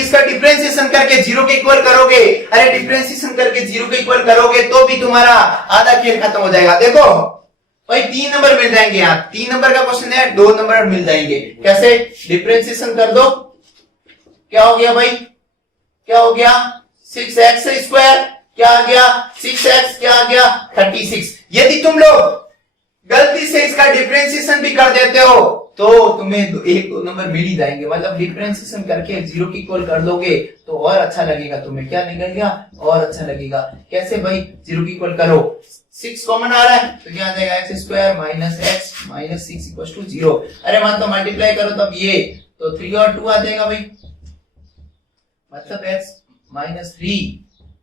इसका डिफरेंशिएशन करके जीरो के इक्वल करोगे, अरे डिफरेंशिएशन करके जीरो के इक्वल करोगे तो भी तुम्हारा आधा खेल खत्म हो जाएगा। देखो भाई 3 नंबर मिल जाएंगे, यहाँ 3 नंबर का क्वेश्चन है, 2 नंबर मिल जाएंगे। कैसे, डिफरेंशिएशन कर दो, क्या हो गया भाई, क्या हो गया 6x स्क्वायर, क्या आ गया 6x, क्या आ गया 36। यदि तुम लोग गलती से इसका डिफरेंशिएशन भी कर देते हो तो तुम्हें 1-2 नंबर मिल ही जाएंगे। मतलब डिफरेंशिएशन करके जीरो की इक्वल कर दोगे तो और अच्छा लगेगा तुम्हें, क्या लगेगा और अच्छा लगेगा। कैसे भाई, जीरो की इक्वल करो, 6 कॉमन आ रहा है तो क्या आ जाएगा x square minus x minus 6 equal to 0। अरे मान तो मल्टीप्लाई करो तब ये तो 3 और 2 आ जाएगा भाई, मतलब x माइनस 3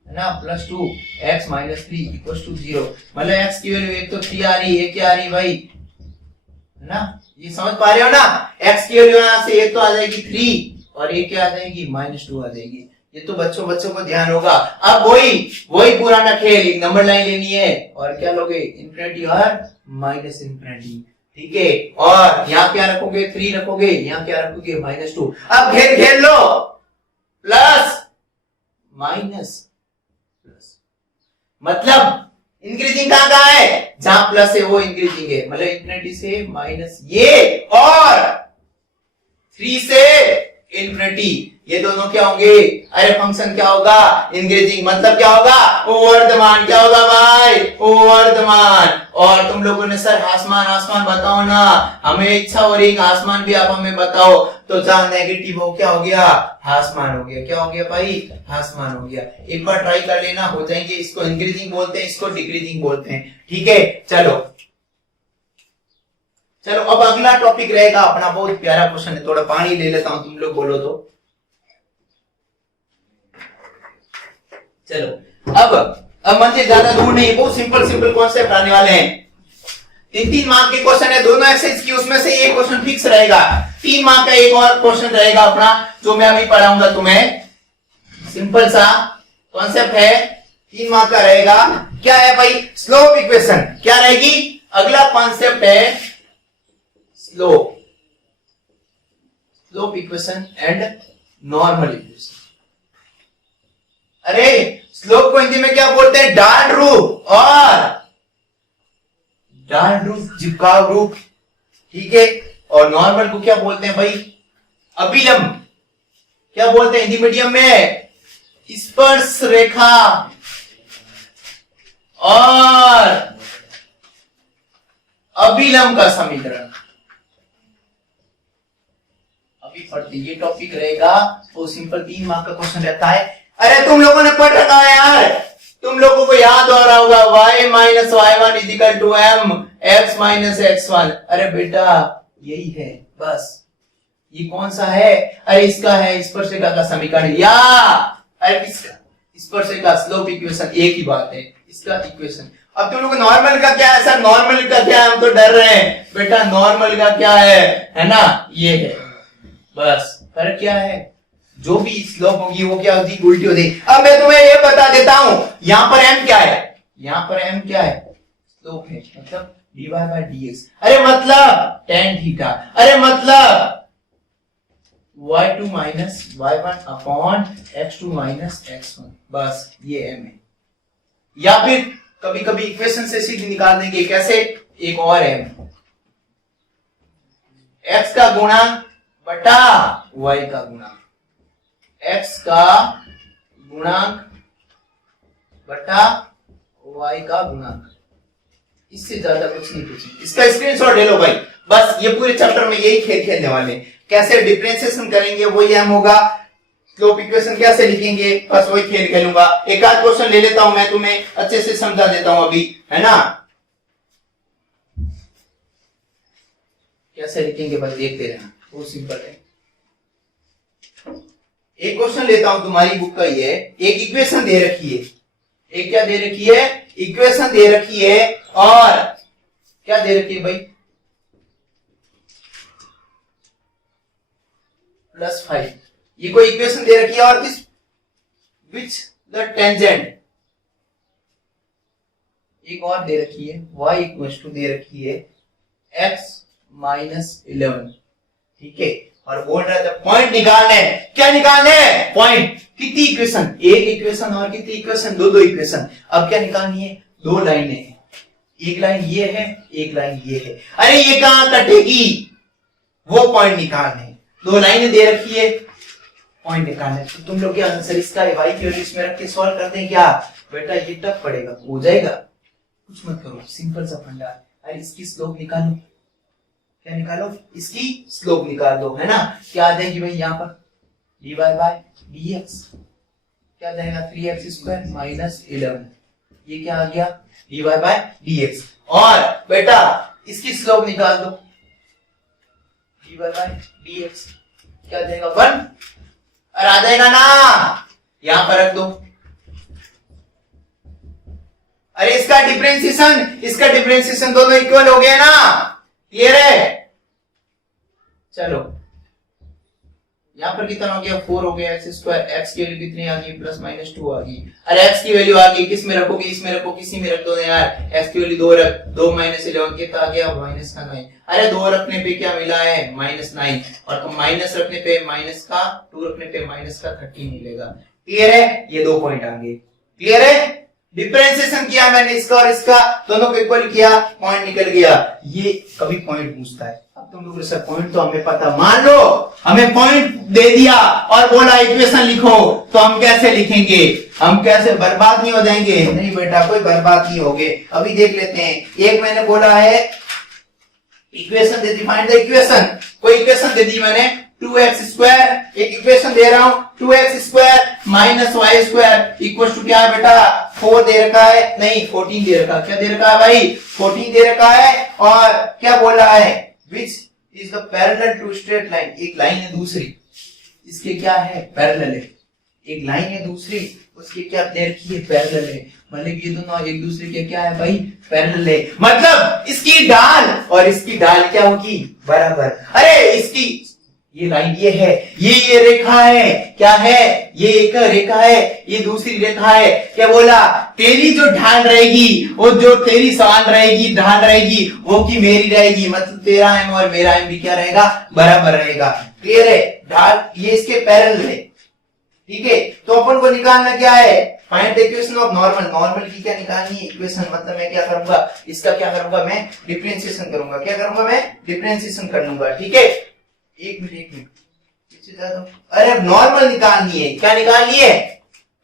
है ना plus 2 x minus 3 equal to 0। मतलब x की वैल्यू एक तो 3 आ रही है, क्या आ रही भाई, है ना। ये समझ पा रहे हो ना, x की वैल्यू यहां से एक तो आ जाएगी 3 और एक क्या आ जाएगी -2 आ जाएगी। ये तो बच्चों को ध्यान होगा। अब वही पुराना खेल, एक नंबर लाइन लेनी है और क्या लोगे, इंफिनिटी और माइनस इंफिनिटी, ठीक है। और यहाँ क्या रखोगे, 3 रखोगे, यहाँ क्या रखोगे -2। अब खेल लो, प्लस माइनस प्लस, मतलब इंक्रीजिंग कहां है, जहां प्लस है वो इंक्रीजिंग है। मतलब इंफिनिटी से माइनस ये और 3 से इंफिनिटी, ये दोनों क्या होंगे, अरे फंक्शन क्या होगा, इंक्रीजिंग, मतलब क्या होगा, वर्धमान। क्या होगा भाई, वर्धमान। और तुम लोगों ने सर आसमान बताओ ना, हमें इच्छा हो रही है आसमान भी आप हमें बताओ। तो जहां नेगेटिव हो क्या हो गया, आसमान हो गया। क्या हो गया भाई, आसमान हो गया। एक बार ट्राई कर लेना, हो जाएंगे। इसको इंक्रीजिंग बोलते हैं, इसको डिक्रीजिंग बोलते हैं, ठीक है। चलो अब अगला टॉपिक रहेगा अपना, बहुत प्यारा क्वेश्चन है। थोड़ा पानी ले लेता हूं, तुम लोग बोलो तो। चलो अब मन से ज्यादा दूर नहीं, बहुत सिंपल कॉन्सेप्ट आने वाले हैं। 3 मार्क के क्वेश्चन है, दोनों एक्सरसाइज की, उसमें से एक क्वेश्चन फिक्स रहेगा। 3 मार्क का एक और क्वेश्चन रहेगा अपना, जो मैं अभी पढ़ाऊंगा तुम्हें। सिंपल सा कॉन्सेप्ट है, 3 मार्क का रहेगा। क्या है भाई, स्लोप इक्वेशन। क्या रहेगी, अगला कॉन्सेप्ट है slope equation and normal equation. अरे स्लोप को हिंदी में क्या बोलते हैं, ढाल रूप, और ढाल रूप, झुकाव रूप, ठीक है। और नॉर्मल को क्या बोलते हैं भाई, अभिलंब। क्या बोलते हैं हिंदी मीडियम में, स्पर्श रेखा और अभिलंब का समीकरण। अभी पढ़ते, ये टॉपिक रहेगा, तो सिंपल 3 मार्क का क्वेश्चन रहता है। अरे तुम लोगों ने पढ़ रखा है यार, तुम लोगों को याद हो रहा होगा, y minus y1 equal to m x minus x1। अरे बेटा यही है बस। ये कौन सा है, अरे इसका है स्पर्शरेखा का समीकरण, या अरे इसका स्पर्शरेखा स्लोप इक्वेशन, एक ही बात है इसका इक्वेशन। अब तुम लोग नॉर्मल का क्या है सर, नॉर्मल का क्या है, हम तो डर रहे हैं बेटा। नॉर्मल का क्या है ना, ये है बस। फर्क क्या है, जो भी स्लोप होगी वो क्या होगी, उल्टी होगी। अब मैं तुम्हें ये बता देता हूं, यहां पर m क्या है, यहां पर m क्या है, स्लोप है, मतलब dy by dx। अरे मतलब tan थीटा, अरे मतलब y2 minus y1 upon x2 minus x1, बस ये m है। या फिर कभी कभी इक्वेशन से सीधे निकाल देंगे, कैसे, एक और m, x का गुणांक बटा y का गुणांक, x का गुणांक बटा y का गुणांक। इससे ज्यादा कुछ नहीं पूछेंगे, इसका स्क्रीनशॉट ले लो भाई। बस ये पूरे चैप्टर में यही खेल खेलने वाले हैं। कैसे डिफरेंशिएशन करेंगे वही हम होगा, स्लोप इक्वेशन कैसे लिखेंगे बस वही खेल खेलूंगा। एक आध क्वेश्चन ले लेता हूं मैं, तुम्हें अच्छे से समझा देता हूं अभी, है ना। कैसे लिखेंगे बस देखते रहना, बहुत सिंपल है। एक क्वेश्चन लेता हूं तुम्हारी बुक का, ये एक इक्वेशन दे रखी है, एक क्या दे रखी है, इक्वेशन दे रखी है, और क्या दे रखी है भाई, +5। ये कोई इक्वेशन दे रखी है, और किस विच द टेंजेंट, एक और दे रखी है y इक्वल्स टू दे रखी है x -11, ठीक है। और बोल रहा था पॉइंट निकालना है, क्या निकालना है, पॉइंट। कितनी इक्वेशन, एक इक्वेशन और कितनी इक्वेशन, दो इक्वेशन। अब क्या निकालनी है, दो लाइनें हैं, एक लाइन ये है, एक लाइन ये है। अरे ये कहां कटेगी, वो पॉइंट निकालने, दो लाइनें दे रखी है, पॉइंट निकालने। तो तुम लोग क्या आंसर इसका y की वैल्यू इसमें रख के सॉल्व करते हैं क्या बेटा, ये टफ पड़ेगा, हो जाएगा, कुछ मत करो, सिंपल सा फंडा। अरे इसकी स्लोप निकालो, क्या निकालो, इसकी स्लोप निकाल दो, है ना। क्या आ जाएगी भाई यहाँ पर, dy बाय dx क्या जाएगा, 3x² -11, ये क्या आ गया, dy बाय dx। और बेटा इसकी स्लोप निकाल दो, dy बाय dx क्या जाएगा, 1। और आ जाएगा ना, यहां पर रख दो। अरे इसका डिफरेंशिएशन दोनों इक्वल हो गए ना, क्लियर है। चलो यहां पर कितना हो गया, 4 हो गया, x², x की वैल्यू कितनी आ गई, +-2 आ गई। अरे x की वैल्यू आ गई, किस में रखोगे, इसमें रखो, किसी में रख दो यार, x की वैल्यू 2 रख, 2 -11 कितना आ गया, -9। अरे 2 रखने पे क्या मिला है, -9, और माइनस रखने पे -2 रखने पे -13 मिलेगा, क्लियर है। ये 2 पॉइंट आ गए, क्लियर है। डिफरेंशिएशन किया मैंने इसका और इसका, दोनों को इक्वल किया, पॉइंट निकल गया। ये कभी पॉइंट पूछता है, अब तुम लोग सर पॉइंट तो हमें पता, मान लो हमें पॉइंट दे दिया और बोला इक्वेशन लिखो, तो हम कैसे लिखेंगे, हम कैसे, बर्बाद नहीं हो जाएंगे, नहीं बेटा कोई बर्बाद नहीं होगे। अभी देख लेते हैं, एक मैंने बोला है equation they the, find the equation, कोई इक्वेशन दे दी मैंने 2x², एक इक्वेशन दे रहा हूं 2x² -y² इक्वल टू क्या है बेटा, 4 दे रखा है, नहीं 14 दे रखा, क्या दे रखा है भाई, 14 दे रखा है। और क्या बोला है, which is the parallel to straight line, एक लाइन है दूसरी, इसके क्या है, पैरेलल है, एक लाइन है दूसरी, उसके क्या दे रखी है, पैरेलल है। मतलब ये दोनों एक दूसरे के क्या है भाई, पैरेलल है, मतलब इसकी ढाल और इसकी ढाल क्या होगी, बराबर। अरे इसकी ये लाइन ये है, ये रेखा है, क्या है, ये एक रेखा है, ये दूसरी रेखा है। क्या बोला, तेरी जो ढाल रहेगी, वो जो तेरी समान रहेगी, ढाल रहेगी, वो की मेरी रहेगी, मतलब तेरा एम और मेरा एम भी क्या रहेगा, बराबर रहेगा, क्लियर है। ढाल ये इसके पैरेलल है, ठीक है। तो अपन को निकालना क्या है, find the equation of normal, normal की क्या निकालनी है, इक्वेशन, मतलब मैं क्या करूंगा, इसका क्या करूंगा, मैं डिफरेंशिएशन करूंगा, क्या करूंगा, मैं डिफरेंशिएशन कर लूंगा, ठीक है। एक मिनट पीछे जा दो। अरे नॉर्मल निकालनी है, क्या निकालनी है,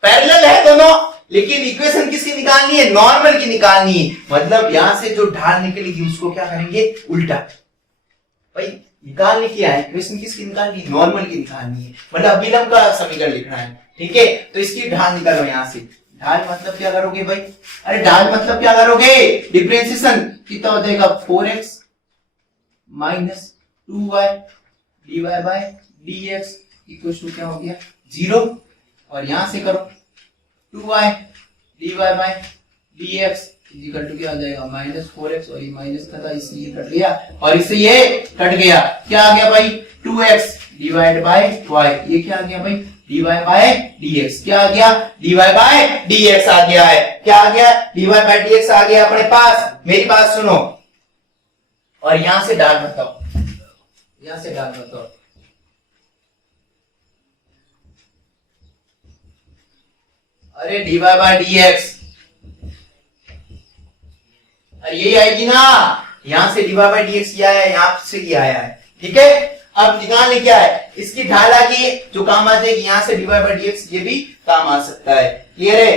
पैरेलल है दोनों, लेकिन इक्वेशन किसकी निकालनी है, नॉर्मल की निकालनी है। मतलब यहां से जो ढाल निकलेगी उसको क्या करेंगे, उल्टा। भाई निकालने की है, इक्वेशन किसकी निकालनी है, नॉर्मल की निकालनी है, मतलब विलंब का समीकरण लिखना है, ठीक है। तो इसकी ढाल निकालो यहां से, ढाल मतलब क्या करोगे भाई, अरे ढाल मतलब क्या करोगे, डिफरेंशिएशन कितना हो जाएगा, 4x -2y dy by dx equal to क्या हो गया, 0। और यहां से करो 2y dy by dx equal to क्या आ जाएगा, -4x, और ये माइनस का था इसलिए कट गया, और इससे ये कट गया, क्या आ गया भाई, 2x डिवाइड बाय y, ये क्या आ गया भाई, dy बाय dx, क्या आ गया, dy बाय dx आ गया है, क्या आ गया, dy बाय dx आ गया अपने पास। मेरी बात सुनो, और यहां से डाल बताओ, यहां से डाल बताओ, अरे dy बाय dx, अरे यही आएगी ना, यहां से dy बाय dx किया है, यहां से ये आया है, ठीक है। अब निकालने क्या है, इसकी ढाल आ गई जो काम आ जाएगी, यहां से dy बाय dx ये भी काम आ सकता है, क्लियर है।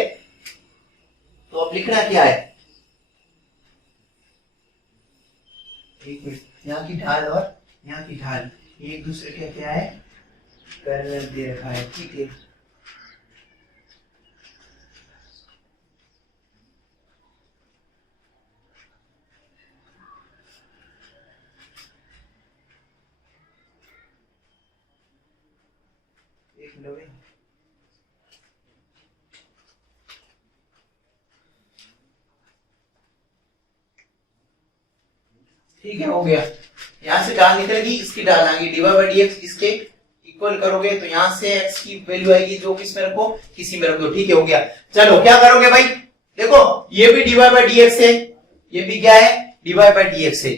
तो अब लिखना क्या है, एक मिनट, यहाँ की ढाल और यहाँ की ढाल एक दूसरे के क्या है, पैरेलल दे रखा है, ठीक है। एक लो भाई। ठीक है, हो गया। यहाँ से डाल निकलेगी, इसकी डाल आएगी dy बाई dx, इसके इक्वल करोगे तो यहाँ से x की वैल्यू आएगी, जो किस में रखो, किसी में रख दो। ठीक है, हो गया। चलो क्या करोगे भाई, देखो ये भी dy बाई dx है, ये भी क्या है, dy बाई dx है।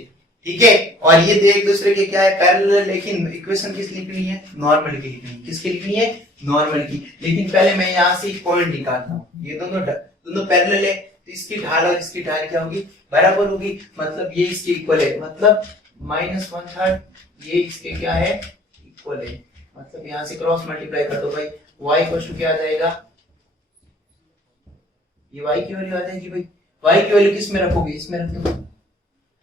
ठीक है, और ये एक दूसरे के क्या है, पैरेलल, लेकिन इक्वेशन किस लिखनी है, नॉर्मल की लिखनी है। किसकी लिखनी है, नॉर्मल की। लेकिन पहले मैं यहाँ से एक पॉइंट निकालता हूँ, ये दोनों पैरेलल है, तो इसकी ढाल और इसकी ढाल क्या होगी, बराबर होगी। मतलब ये इसके इक्वल है, मतलब -1/3 ये इसके क्या है, इक्वल है। मतलब यहाँ से क्रॉस मल्टीप्लाई कर दो भाई, y इक्वल टू क्या आ जाएगा, ये y की वैल्यू आ जाएगी भाई। y की वैल्यू किस में रखोगे, इसमें रख दो।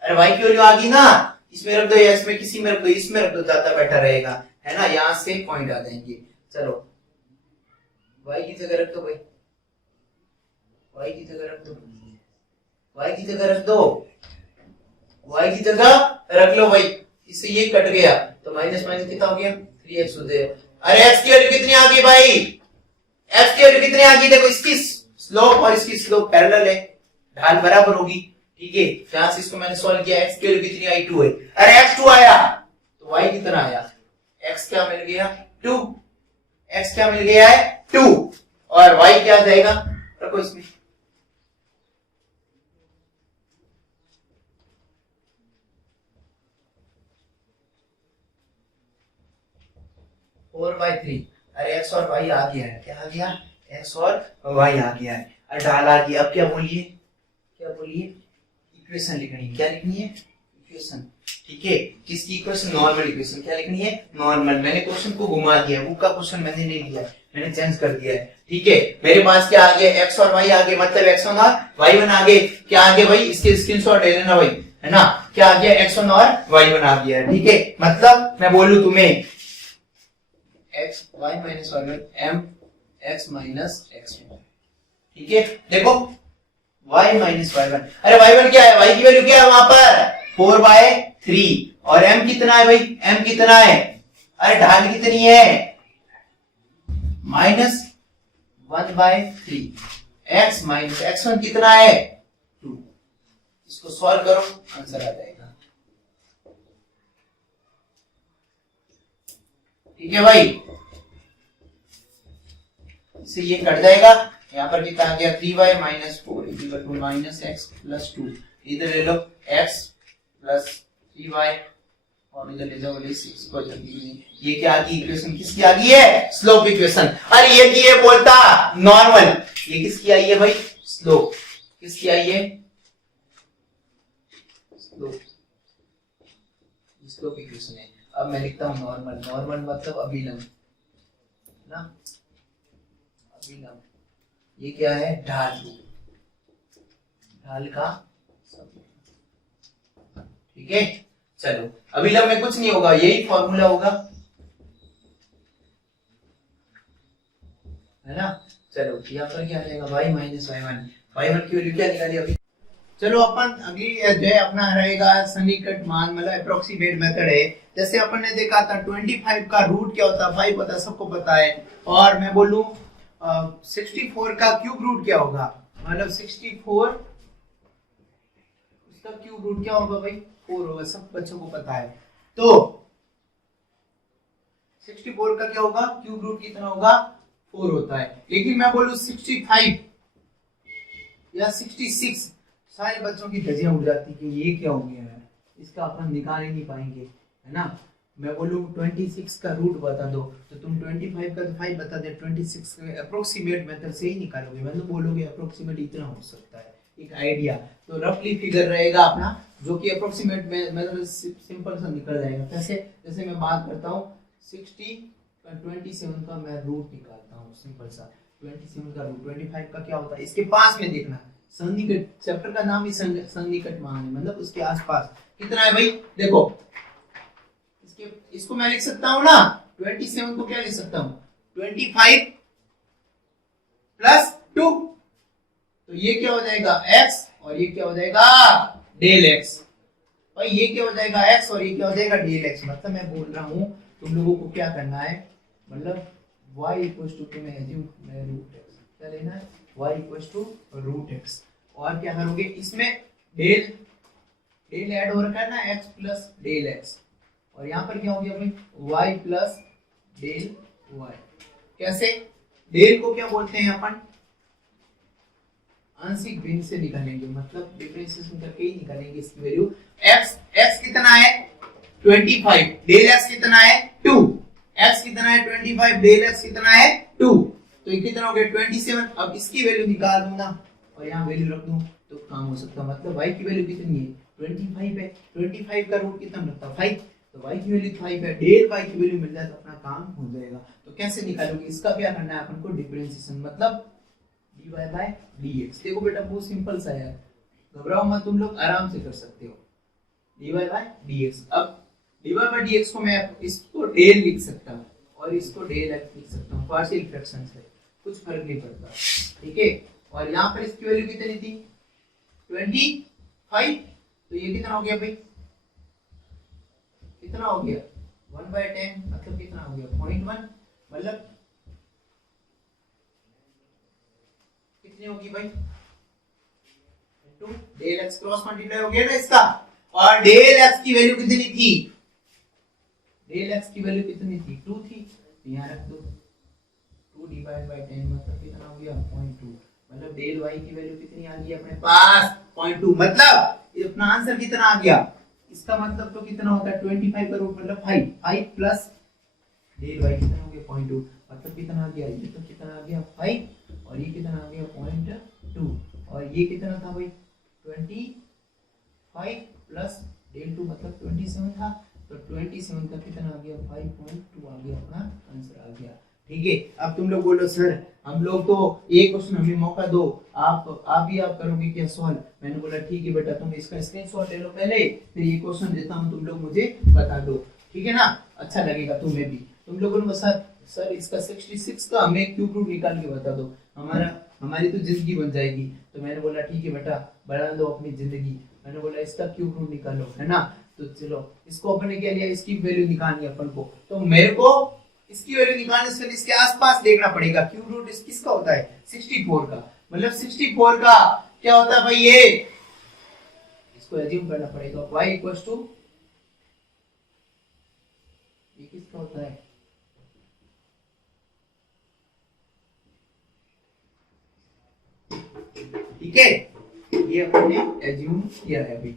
अरे y की वैल्यू आ गई ना, इसमें रख दो या इसमें किसी में रख दो, इसमें रख दो, ज्यादा बेटर रहेगा, है ना। यहाँ से पॉइंट आ जाएंगे। चलो y की जगह रख दो भाई, y की जगह रख दो, y की जगह रख दो, y की जगह रख लो भाई। इससे ये कट गया तो माइनस माइनस कितना हो गया, 3x हो जाएगा। अरे x की वैल्यू कितनी आ गई भाई, x की वैल्यू कितनी आ गई, देखो इसकी स्लोप और इसकी स्लोप पैरेलल है, ढाल बराबर होगी। ठीक है, यहां से इसको मैंने सॉल्व किया, x की वैल्यू कितनी आई, 2 है। अरे x 2 आया तो y कितना आया, x क्या मिल गया, 2। x क्या मिल गया है, 2, और y क्या आ जाएगा, रखो इसमें। Four by 3। अरे x और y आ गया है, क्या आ गया, x और y आ गया है, और ढाल आ गई। अब क्या बोलिए, क्या बोलिए, इक्वेशन लिखनी है। क्या लिखनी है, इक्वेशन। ठीक है, किसकी इक्वेशन, नॉर्मल इक्वेशन। क्या लिखनी है, नॉर्मल। मैंने क्वेश्चन को घुमा दिया, बुक का क्वेश्चन मैंने नहीं लिया, मैंने चेंज कर दिया है। ठीक है, मेरे पास क्या आ गया, x और y आ गए, मतलब x1 और y1 आ गए। क्या आ गया भाई, इसके स्क्रीनशॉट ले लेना भाई, है ना। क्या आ गया, x1 और y1 आ गया। ठीक है, मतलब मैं बोलूं तुम्हें x y minus y1 m x minus x1। ठीक है, देखो y माइनस y1, अरे y1 क्या है, y की वैल्यू क्या है वहां पर, 4/3, और m कितना है भाई, m कितना है, अरे ढाल कितनी है, -1/3, x माइनस x1 कितना है, 2। इसको सॉल्व करो, आंसर आ जाएगा। ठीक है भाई, इससे ये कट जाएगा, यहाँ पर कितना आ गया, 3y minus 4 equal to minus x plus 2। इधर ले लो x प्लस 3y, और इधर ले जाओ 6 को। ये क्या आ गई, इक्वेशन किसकी आ गई है, स्लोप इक्वेशन। अरे ये की है बोलता नॉर्मल, ये किसकी आई है भाई, स्लोप। किसकी आई है, स्लोप, स्लोप इक्वेशन है। अब मैं लिखता हूं नॉर्मल, नॉर्मल मतलब अभिलंब ना, अभिलंब। ये क्या है, ढाल, ढाल का। ठीक है, चलो अभिलंब में कुछ नहीं होगा, यही फॉर्मूला होगा, है ना। चलो यहाँ पर क्या आ जाएगा, y माइनस y1 की वैल्यू क्या निकाली अभी। चलो अपन अगली जो है अपना रहेगा सन्निकट मान, मतलब अप्रोक्सीमेट मेथड है। जैसे अपन ने देखा था 25 का रूट क्या होता है, 5 पता, सबको पता है। और मैं बोलूं 64 का क्यूब रूट क्या होगा, मतलब 64 उसका क्यूब रूट क्या होगा भाई, 4 होगा, सब बच्चों को पता है। तो 64 का क्या होगा, क्यूब रूट कितना होगा, 4 होता है। लेकिन मैं बोलूं 65 या 66, सारे बच्चों की धज्जियां उड़ जाती कि ये क्या हो गया है, इसका अपन निकाल ही नहीं पाएंगे, है ना। मैं बोलूं 26 का रूट बता दो, तो तुम 25 का तो 5 बता दे, 26 का अप्रोक्सीमेट मेथड से ही निकालोगे, मतलब बोलोगे अप्रोक्सीमेट इतना हो सकता है, एक आइडिया। तो रफली फिगर रहेगा अपना, जो कि अप्रोक्सीमेट मेथड सिंपल सा निकल जाएगा। कैसे, जैसे मैं बात करता हूँ 27 का मैं रूट निकालता हूँ, सिंपल सा 27 का रूट, 25 का क्या होता है, इसके पास में देखना, सन्निकट, चैप्टर का नाम ही सन्निकट मान है, मतलब उसके आसपास कितना है भाई। देखो इसको मैं लिख सकता हूं ना, 27 को क्या लिख सकता हूं, 25 प्लस 2, तो ये क्या हो जाएगा x, और ये क्या हो जाएगा डेल x। भाई ये क्या हो जाएगा x, और ये क्या हो जाएगा डेल x। मतलब मैं बोल रहा हूं तुम लोगों को क्या करना है, मतलब y इक्वल्स टू मैं एज्यूम मैं रूट x क्या लेना है y equals to root x और क्या करोगे इसमें डेल डेल ऐड हो रखा है ना x प्लस डेल x और यहाँ पर क्या हो गया भाई y प्लस डेल y कैसे डेल को क्या बोलते हैं अपन आंशिक भिन्न से निकालेंगे मतलब डिफरेंशिएशन करके ही निकालेंगे इसकी वैल्यू x कितना है 25 डेल x कितना है 2 x कितना है 25 डेल x कितना है 2 तो ये कितना हो गया 27 अब इसकी वैल्यू निकाल दूं ना और यहाँ वैल्यू रख दूं तो काम हो सकता मतलब y की वैल्यू कितनी है 25 है 25 का रूट कितना लगता है 5 तो y की वैल्यू 5 है डेल y की वैल्यू मिल जाए तो अपना काम हो जाएगा तो कैसे निकालोगे इसका क्या करना है अपन को डिफरेंशिएशन मतलब dy by dx देखो बेटा बहुत सिंपल सा है घबराओ मत तुम लोग आराम से कर सकते हो dy by dx अब dy by dx को मैं इसको डेल लिख सकता हूँ और इसको डेल x लिख सकता हूँ पार्शियल फ्रैक्शन से कुछ फर्क नहीं पड़ता ठीक है और यहाँ पर इसकी वैल्यू कितनी थी 25 तो ये कितना हो गया भाई कितना हो गया 1/10 मतलब कितना हो गया 0.1 मतलब कितनी होगी भाई into del x cross multiply हो गया ना इसका और डेल x की वैल्यू कितनी थी डेल x की वैल्यू कितनी थी 2 थी तो यहां रख दो 2 डिवाइड बाय 10 मतलब कितना हो गया 0.2 मतलब डेल y की वैल्यू कितनी आ गई अपने पास 0.2 मतलब ये अपना आंसर कितना आ गया इसका मतलब तो कितना होता है 25 का रूट मतलब 5 प्लस डेल y कितना हो गया 0.2 मतलब कितना आ गया ये तो कितना आ गया 5 और ये कितना आ गया 0.2 और ये कितना था भाई 25 प्लस डेल 2 मतलब 27 था तो 27 का कितना आ गया 5.2 आ गया अपना आंसर आ गया ठीक है अब तुम लोग बोलो सर हम लोग तो एक क्वेश्चन हमें मौका दो आप करोगे क्या सॉल्व मैंने बोला ठीक है बेटा तुम इसका स्क्रीनशॉट ले लो पहले फिर ये क्वेश्चन देता हूं तुम लोग मुझे बता दो ठीक है ना अच्छा लगेगा तुम्हें भी तुम लोगों ने सर इसका 66 का हमें क्यूब रूट निकाल के बता दो हमारी तो जिंदगी बन जाएगी तो मैंने बोला ठीक है बेटा बढ़ा लो अपनी जिंदगी मैंने बोला इसका क्यूब रूट निकालो है ना तो चलो इसको अपन ने क्या लिया इसकी वैल्यू निकालनी अपन को तो मेरे को इसकी वैल्यू निकालने से इसके आसपास देखना पड़ेगा क्यूब रूट किसका होता है 64 का मतलब 64 का क्या होता है भाई ये इसको एज्यूम करना पड़ेगा y इक्वल्स टू ये किसका होता है ठीक है ये अपन ने एज्यूम किया है अभी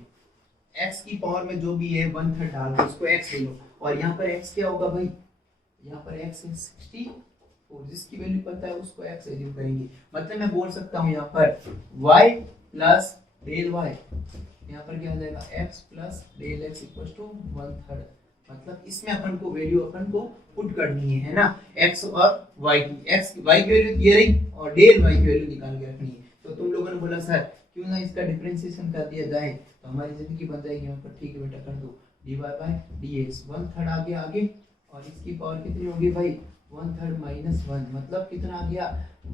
x की पावर में जो भी है 1/3 डाल दो इसको x ले लो और यहाँ पर x क्या होगा भाई यहाँ पर x है 64 जिसकी वैल्यू पता है उसको x एज्यूम करेंगे मतलब मैं बोल सकता हूँ यहाँ पर y प्लस डेल y यहाँ पर क्या हो जाएगा x plus del x equals to 1/3 मतलब इसमें अपन को वैल्यू अपन को पुट करनी है ना x और y की y की वैल्यू ये रही और डेल y की वैल्यू निकाल के रखनी है तो तुम लोगों ने बोला सर क्यों ना इसका डिफरेंशिएशन कर दिया जाए तो हमारी जिंदगी बन जाएगी यहाँ पर ठीक है बेटा कर दो dy by dx 1/3 आ गया आगे और इसकी पावर कितनी होगी भाई 1/3 माइनस 1 मतलब कितना आ गया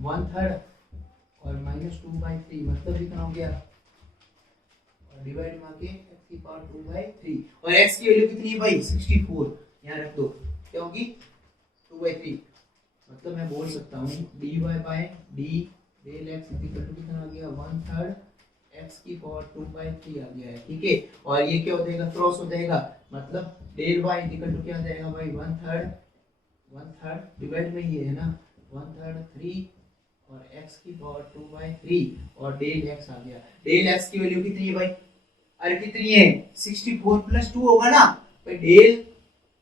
1/3 और माइनस 2/3 मतलब कितना हो गया और डिवाइड में आके x की पावर 2/3 और x की वैल्यू कितनी है भाई 64 यहाँ रख दो क्या होगी 2/3 मतलब मैं बोल सकता हूँ dy by d del x कितना आ गया 1/3 x की पावर 2/3 आ गया है ठीक है और ये क्या हो जाएगा क्रॉस हो जाएगा मतलब डेल y क्या आ जाएगा भाई 1/3 डिवाइड में ये है ना 1/3 3 और x की पावर 2/3 और डेल x आ गया डेल x की वैल्यू कितनी है भाई अरे कितनी है 64 प्लस 2 होगा ना भाई डेल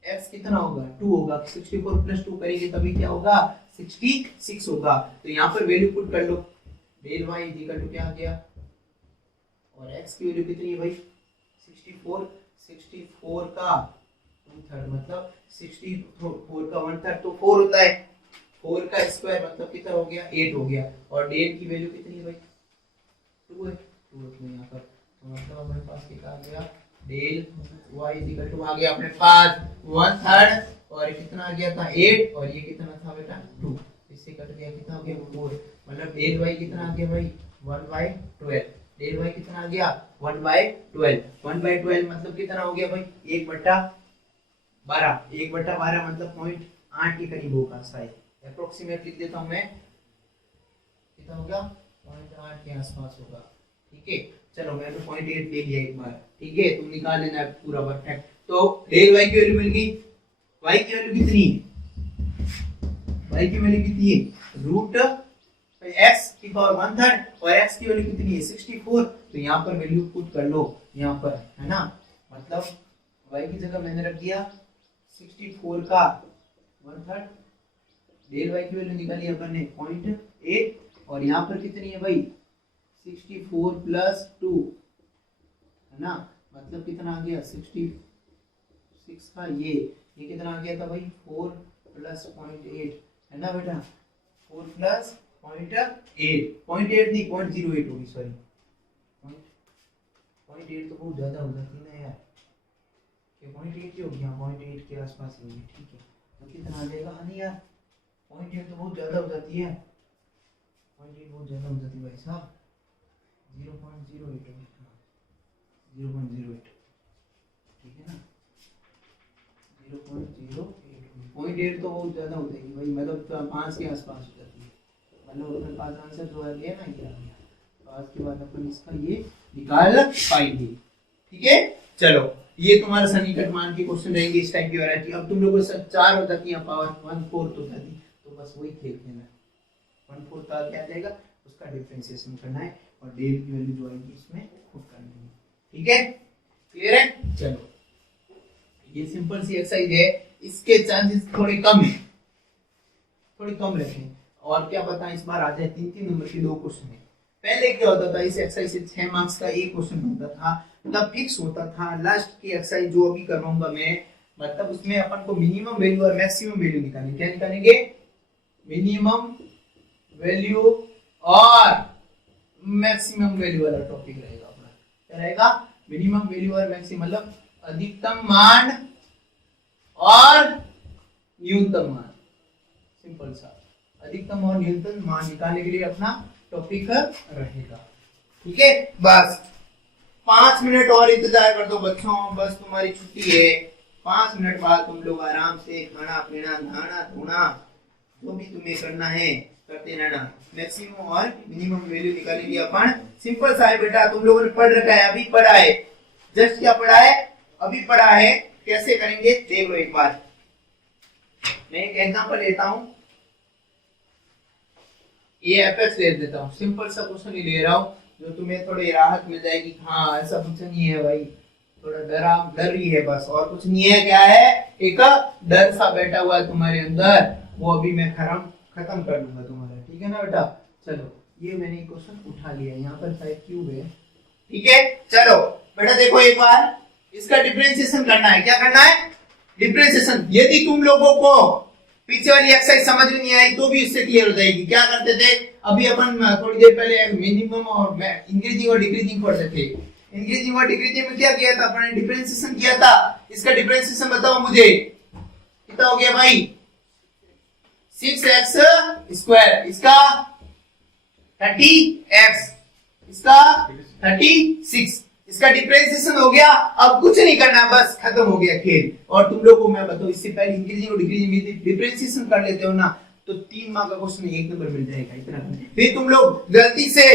x कितना होगा 2 होगा 64 प्लस 2 करेंगे तभी क्या होगा 66 होगा तो यहाँ पर वैल्यू पुट कर लो डेल y क्या आ गया और x की वैल्यू कितनी है भाई 64 का 1/3 मतलब 64 का 1/3 तो 4 होता है 4 का स्क्वायर मतलब कितना हो गया 8 हो गया और डेल की वैल्यू कितनी है भाई 2 है 2 है यहाँ पर तो मतलब हमारे पास कितना आ गया डेल y आ गया अपने पास 1/3 और कितना आ गया था 8 और ये कितना था बेटा 2 इससे कट गया कितना हो गया 4 मतलब डेल y कितना आ गया भाई 1/12 डेल y कितना आ गया 1/12 मतलब कितना हो गया भाई 1/12 1/12 मतलब 0.8 के करीब होगा शायद अप्रोक्सीमेट लिख देता हूं मैं, कितना होगा 0.8 के आसपास होगा। ठीक है, चलो मैं तो 0.8 ले लिया एक बार। ठीक है, तुम निकाल लेना पूरा परफेक्ट। तो डेल y की वैल्यू मिल गई। y की वैल्यू कितनी है? y की वैल्यू कितनी है? रूट x की पावर 1/3 और x की वैल्यू कितनी है? 64। तो यहाँ पर वैल्यू पुट कर लो यहाँ पर, है ना। मतलब y की जगह मैंने रख दिया 64 का 1/3। डेल y की वैल्यू निकाली अपन ने 0.8 और यहाँ पर कितनी है भाई? 64 प्लस 2, है ना। मतलब कितना आ गया? 66 का ये कितना आ गया था भाई? 4 प्लस 0.8, है ना बेटा। 4 प्लस 0.8 नहीं 0.08 होगी, सॉरी 0.8 तो बहुत ज्यादा हो जाती है ना यार, 0.8 ही हो गया, 0.8 के आसपास होगी। ठीक है, तो कितना आ जाएगा? नहीं यार 0.8 तो बहुत ज्यादा हो जाती है, 0.8 बहुत ज्यादा हो जाती है भाई साहब। 0.08 0.08, ठीक है ना। 0.08 तो बहुत ज्यादा हो जाएगी भाई, मतलब 5 के आसपास हो जाती है। मतलब अपने पास आंसर जो है ना ये आ गया, तो आज के बाद अपन इसका ये निकाल पाएंगे। ठीक है, चलो ये तुम्हारा सन्निकट मान के क्वेश्चन रहेंगे इस टाइप की वैरायटी। अब तुम लोगों को 4 हो जाती है, पावर 1/4 हो जाती, तो बस वही देख लेना। 1/4 का क्या जाएगा? उसका डिफरेंशिएशन करना है और डेल की वैल्यू जो आएगी इसमें पुट करनी है। ठीक है, क्लियर है। चलो ये सिंपल सी एक्सरसाइज है, इसके चांसेस थोड़े कम है, थोड़ी कम रहते हैं। और क्या पता इस बार आ जाए 3-3 नंबर के 2 क्वेश्चन है। पहले क्या होता था, इस एक्सरसाइज से 6 मार्क्स का एक क्वेश्चन बनता था, मतलब फिक्स होता था। लास्ट की एक्सरसाइज जो अभी करवाऊंगा मैं, मतलब उसमें अपन को मिनिमम वैल्यू और मैक्सिमम वैल्यू निकालनी। क्या निकालेंगे? मिनिमम वैल्यू और मैक्सिमम वैल्यू वाला टॉपिक रहेगा अपना। क्या रहेगा? मिनिमम वैल्यू और मैक्सिमम, मतलब अधिकतम मान और न्यूनतम मान। सिंपल सा, अधिकतम और न्यूनतम मान निकालने के लिए अपना टॉपिक रहेगा। ठीक है, बस 5 मिनट और इंतजार कर दो बच्चों, बस तुम्हारी छुट्टी है। 5 मिनट बाद तुम लोग आराम से खाना पीना नहाना धोना जो भी तुम्हें करना है करते रहना। मैक्सिमम और मिनिमम वैल्यू निकालेंगे अपन। सिंपल सा है बेटा, तुम लोगों ने पढ़ रखा है, अभी पढ़ा है, जस्ट क्या पढ़ा है? अभी पढ़ा है। कैसे करेंगे देख लो एक बार। मैं एक एग्जांपल लेता हूं, ये एफएक्स ले देता हूं, सिंपल सा क्वेश्चन ही ले रहा हूं जो तुम्हें थोड़ी राहत मिल जाएगी। हाँ ऐसा कुछ नहीं है भाई, थोड़ा डर ही है बस, और कुछ नहीं है। क्या है? एक डर सा बैठा हुआ है तुम्हारे अंदर, वो अभी मैं खत्म कर दूंगा तुम्हारा। ठीक है ना बेटा। चलो ये मैंने क्वेश्चन उठा लिया, यहाँ पर शायद क्यूब है। ठीक है, चलो बेटा देखो एक बार, इसका डिफरेंशिएशन करना है। क्या करना है? डिफरेंशिएशन। यदि तुम लोगों को पीछे वाली एक्सरसाइज समझ में नहीं आई तो भी इससे क्लियर हो जाएगी। क्या करते थे अभी अपन थोड़ी देर पहले? मिनिमम और इंक्रीजिंग और डिक्रीजिंग पढ़ते थे। इंक्रीजिंग और डिक्रीजिंग में क्या किया था अपन? डिफरेंशिएशन किया था। इसका डिफरेंशिएशन बताओ मुझे, कितना हो गया भाई? 6x², इसका 30x, इसका 36, इसका डिफरेंशिएशन हो गया। अब कुछ नहीं करना, बस खत्म हो गया खेल। और तुम लोगों को मैं बताऊं, इससे पहले इंक्रीजिंग और डिक्रीजिंग में डिफरेंशिएशन कर लेते हो ना, तो 3 मार्क का क्वेश्चन 1 नंबर मिल जाएगा। इतना फिर तुम लोग गलती से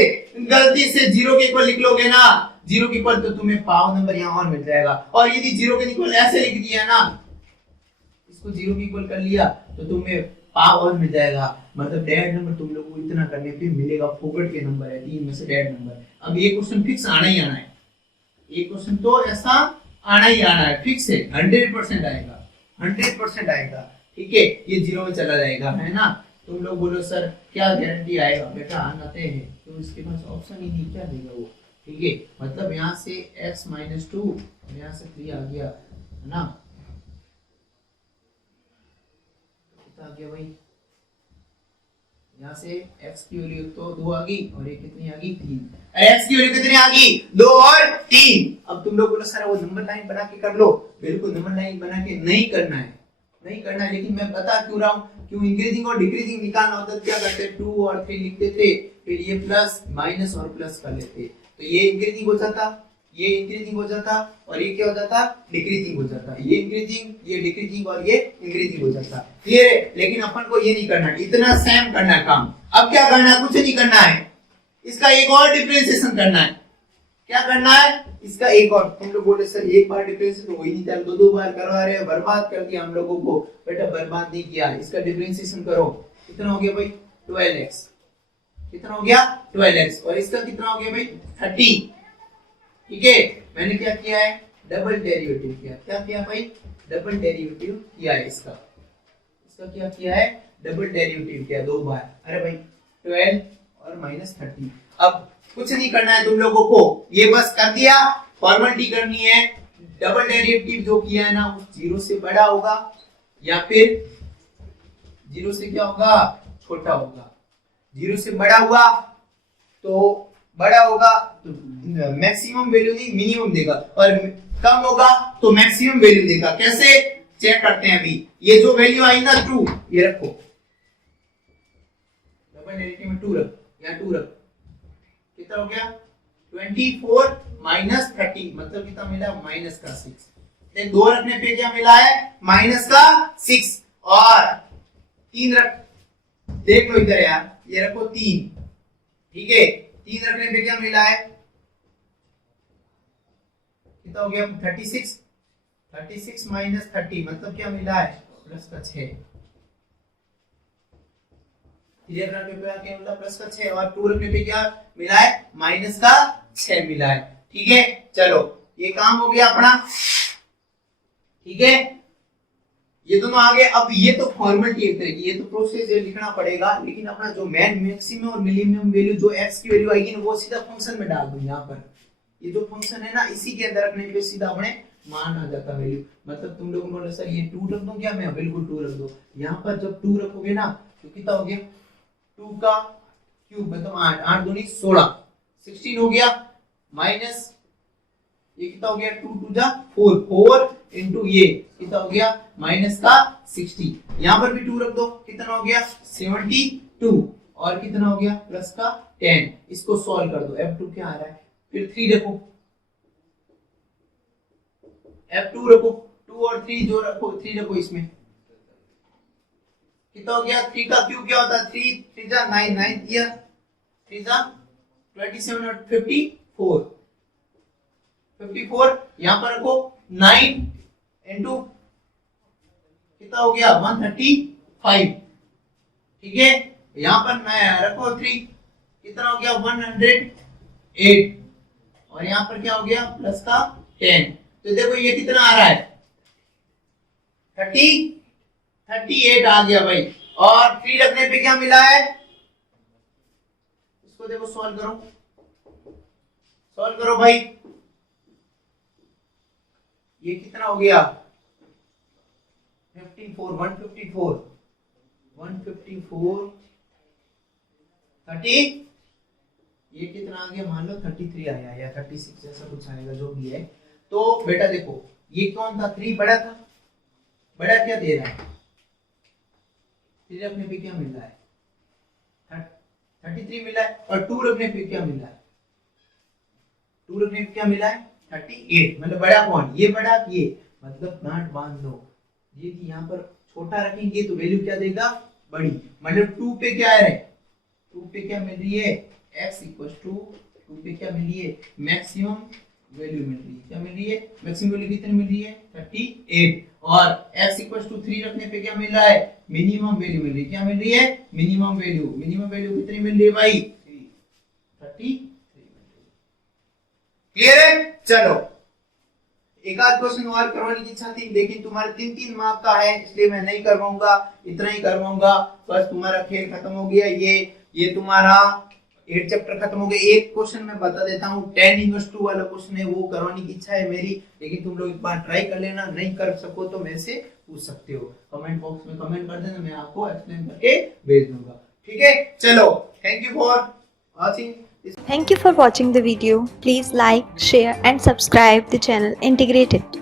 0 के इक्वल लिख लोगे ना, 0 के इक्वल, तो तुम्हें पाव नंबर यहाँ और मिल जाएगा। और यदि 0 के इक्वल ऐसे लिख दिया ना, इसको 0 के इक्वल कर लिया, तो तुम्हें पाव और मिल जाएगा। मतलब डेड नंबर तुम लोगों को इतना करने पे मिलेगा, फोकट के नंबर है 3 में से डेड नंबर। अब ये क्वेश्चन फिक्स आना ही आना है, ये क्वेश्चन तो ऐसा आना ही आना है, फिक्स है, 100% आएगा, 100% आएगा। ठीक है, ये 0 में चला जाएगा, है ना। तुम लोग बोलो सर क्या गारंटी आएगा? बेटा आते हैं, तो इसके पास ऑप्शन ही नहीं, क्या देगा वो। ठीक है, मतलब यहाँ से x - 2 और यहाँ से 3 आ गया, है ना। कितना आ गया भाई? यहाँ से x की वैल्यू तो 2 आ गई, और ये कितनी आ गई? 3। x की वैल्यू कितनी आ गई? 2 और 3। अब तुम लोग बोलो सर वो नंबर लाइन बना के कर लो। बिल्कुल नंबर लाइन बना के नहीं करना है, नहीं करना है। लेकिन मैं बता क्यों रहा हूँ, क्यों इंक्रीजिंग और डिक्रीजिंग निकालना होता है, क्या करते? 2 और 3 लिखते थे, फिर ये प्लस माइनस और प्लस कर लेते, तो ये इंक्रीजिंग हो जाता, ये इंक्रीजिंग हो जाता और ये क्या हो जाता, डिक्रीजिंग हो जाता, ये इंक्रीजिंग, ये डिक्रीजिंग और ये इंक्रीजिंग हो जाता। क्लियर है? लेकिन अपन को ये नहीं करना, इतना सेम करना है काम। अब क्या करना है, कुछ नहीं करना है, इसका एक और डिफरेंशिएशन करना है। क्या करना है, इसका एक और। तुम लोग बोले सर एक बार डिफरेंशिएशन हो ही नहीं था, दो बार करवा रहे हैं, बर्बाद कर दिया हम लोगों को। बेटा बर्बाद नहीं किया, इसका डिफरेंशिएशन करो। कितना हो गया भाई, 12x। कितना हो गया, 12x। और इसका कितना हो गया भाई, 30। ठीक है, मैंने क्या किया है, डबल डेरिवेटिव किया। क्या किया भाई, डबल डेरिवेटिव किया है इसका क्या किया है, डबल डेरिवेटिव किया 2 बार। अरे भाई 12 और -30। अब कुछ नहीं करना है तुम लोगों को, ये बस कर दिया, फॉर्मेलिटी करनी है। डबल डेरिवेटिव जो किया है ना, वो 0 से बड़ा होगा या फिर 0 से क्या होगा, छोटा होगा। 0 से बड़ा हुआ तो बड़ा होगा तो मैक्सिमम वैल्यू नहीं, मिनिमम देगा, और कम होगा तो मैक्सिमम वैल्यू देगा। कैसे चेक करते हैं अभी, ये जो वैल्यू आई ना 2, ये रखो, डबल डेरिवेटिव में 2 रख, यहाँ 2 रख। कितना हो गया, 24 माइनस 30, मतलब कितना मिला, माइनस का 6। देन 2 रखने पे क्या मिला है, माइनस का 6, और 3 रख, देख लो इधर यार, ये रखो 3। ठीक है, 3 रखने पे क्या मिला है, कितना हो गया, 36। 36 माइनस 30 मतलब क्या मिला है, प्लस का 6। क्लियर रखने पे क्या मिला, प्लस का 6, और 2 रखने पे क्या मिला है, माइनस का 6 मिला है। ठीक है, चलो ये काम हो गया अपना। ठीक है, ये दोनों आ गए। अब ये तो फॉर्मेलिटी एक तरह की, ये तो प्रोसेस लिखना पड़ेगा, लेकिन अपना जो मैक्सिमम और मिनिमम वैल्यू जो x की वैल्यू आएगी ना, वो सीधा फंक्शन में डाल दो। यहाँ पर ये जो फंक्शन है ना, इसी के अंदर रखने पे सीधा अपने मान आ जाता वैल्यू। मतलब तुम लोग बोले सर ये 2 रख दूं क्या, मैं बिल्कुल 2 रख दो। यहाँ पर जब 2 रखोगे ना तो कितना हो गया, 2 का क्यूब मतलब 8, 8 दूनी 16, 16 हो गया, माइनस ये कितना हो गया, 2 2 जा 4, 4 इंटू ये कितना हो गया, माइनस का 60। यहाँ पर भी 2 रख दो, कितना हो गया 72, और कितना हो गया प्लस का 10। इसको सॉल्व कर दो, f2 क्या आ रहा है, फिर 3 रखो, f2 रखो, 2 और 3 जो रखो, 3 रखो इसमें, कितना हो गया, 3 का क्यूब क्या होता है, 3 3 जा 9, 9 दिया, 3 जा 27 और 54, 54 यहाँ पर रखो, 9 इंटू कितना हो गया 135। ठीक है, यहाँ पर रखो 3, कितना हो गया 108, और यहाँ पर क्या हो गया प्लस का 10। तो देखो ये कितना आ रहा है, 38 आ गया भाई। और 3 रखने पे क्या मिला है, इसको देखो सॉल्व करो भाई, ये कितना हो गया 54, 154, 30, ये कितना आ गया, मान लो 33 आया या 36 जैसा कुछ आएगा, जो भी है। तो बेटा देखो ये कौन था, 3 बड़ा था, बड़ा क्या दे रहा है, 3 रखने पे क्या मिल रहा है, 33 मिला है, और 2 रखने पे क्या मिला है, 2 रखने पे क्या मिला है 38। मतलब बड़ा कौन, ये बड़ा, ये मतलब गांठ बांध दो, ये कि यहाँ पर छोटा रखेंगे तो वैल्यू क्या देगा, बड़ी। मतलब 2 पे क्या है, 2 पे क्या मिल रही है, x इक्वल टू 2 पे क्या मिल रही है, मैक्सिमम वैल्यू मिल रही है। क्या मिल रही है, मैक्सिमम वैल्यू कितनी मिल रही है 38, और x इक्वल टू 3 रखने पे क्या मिल रहा है, मिनिमम वैल्यू मिल रही है। क्या मिल रही है, मिनिमम वैल्यू। मिनिमम वैल्यू कितनी मिल रही है भाई, 33। क्लियर है? चलो एक आध क्वेश्चन और करवाने की इच्छा थी, लेकिन तुम्हारे 3-3 मार्क का है, इसलिए मैं नहीं करवाऊंगा, इतना ही करवाऊंगा। बस तुम्हारा खेल खत्म हो गया। ये तुम्हारा 8 चैप्टर खत्म हो गए। एक क्वेश्चन मैं बता देता हूँ, 10 इनवर्स 2 वाला क्वेश्चन है, वो करवाने की इच्छा है मेरी, लेकिन तुम लोग एक बार ट्राई कर लेना। नहीं कर सको तो मेरे से पूछ सकते हो, कमेंट बॉक्स में कमेंट कर देना, मैं आपको एक्सप्लेन करके भेज दूंगा। ठीक है, चलो thank you for watching. Thank you for watching the video. Please like, share and subscribe the channel Integrated.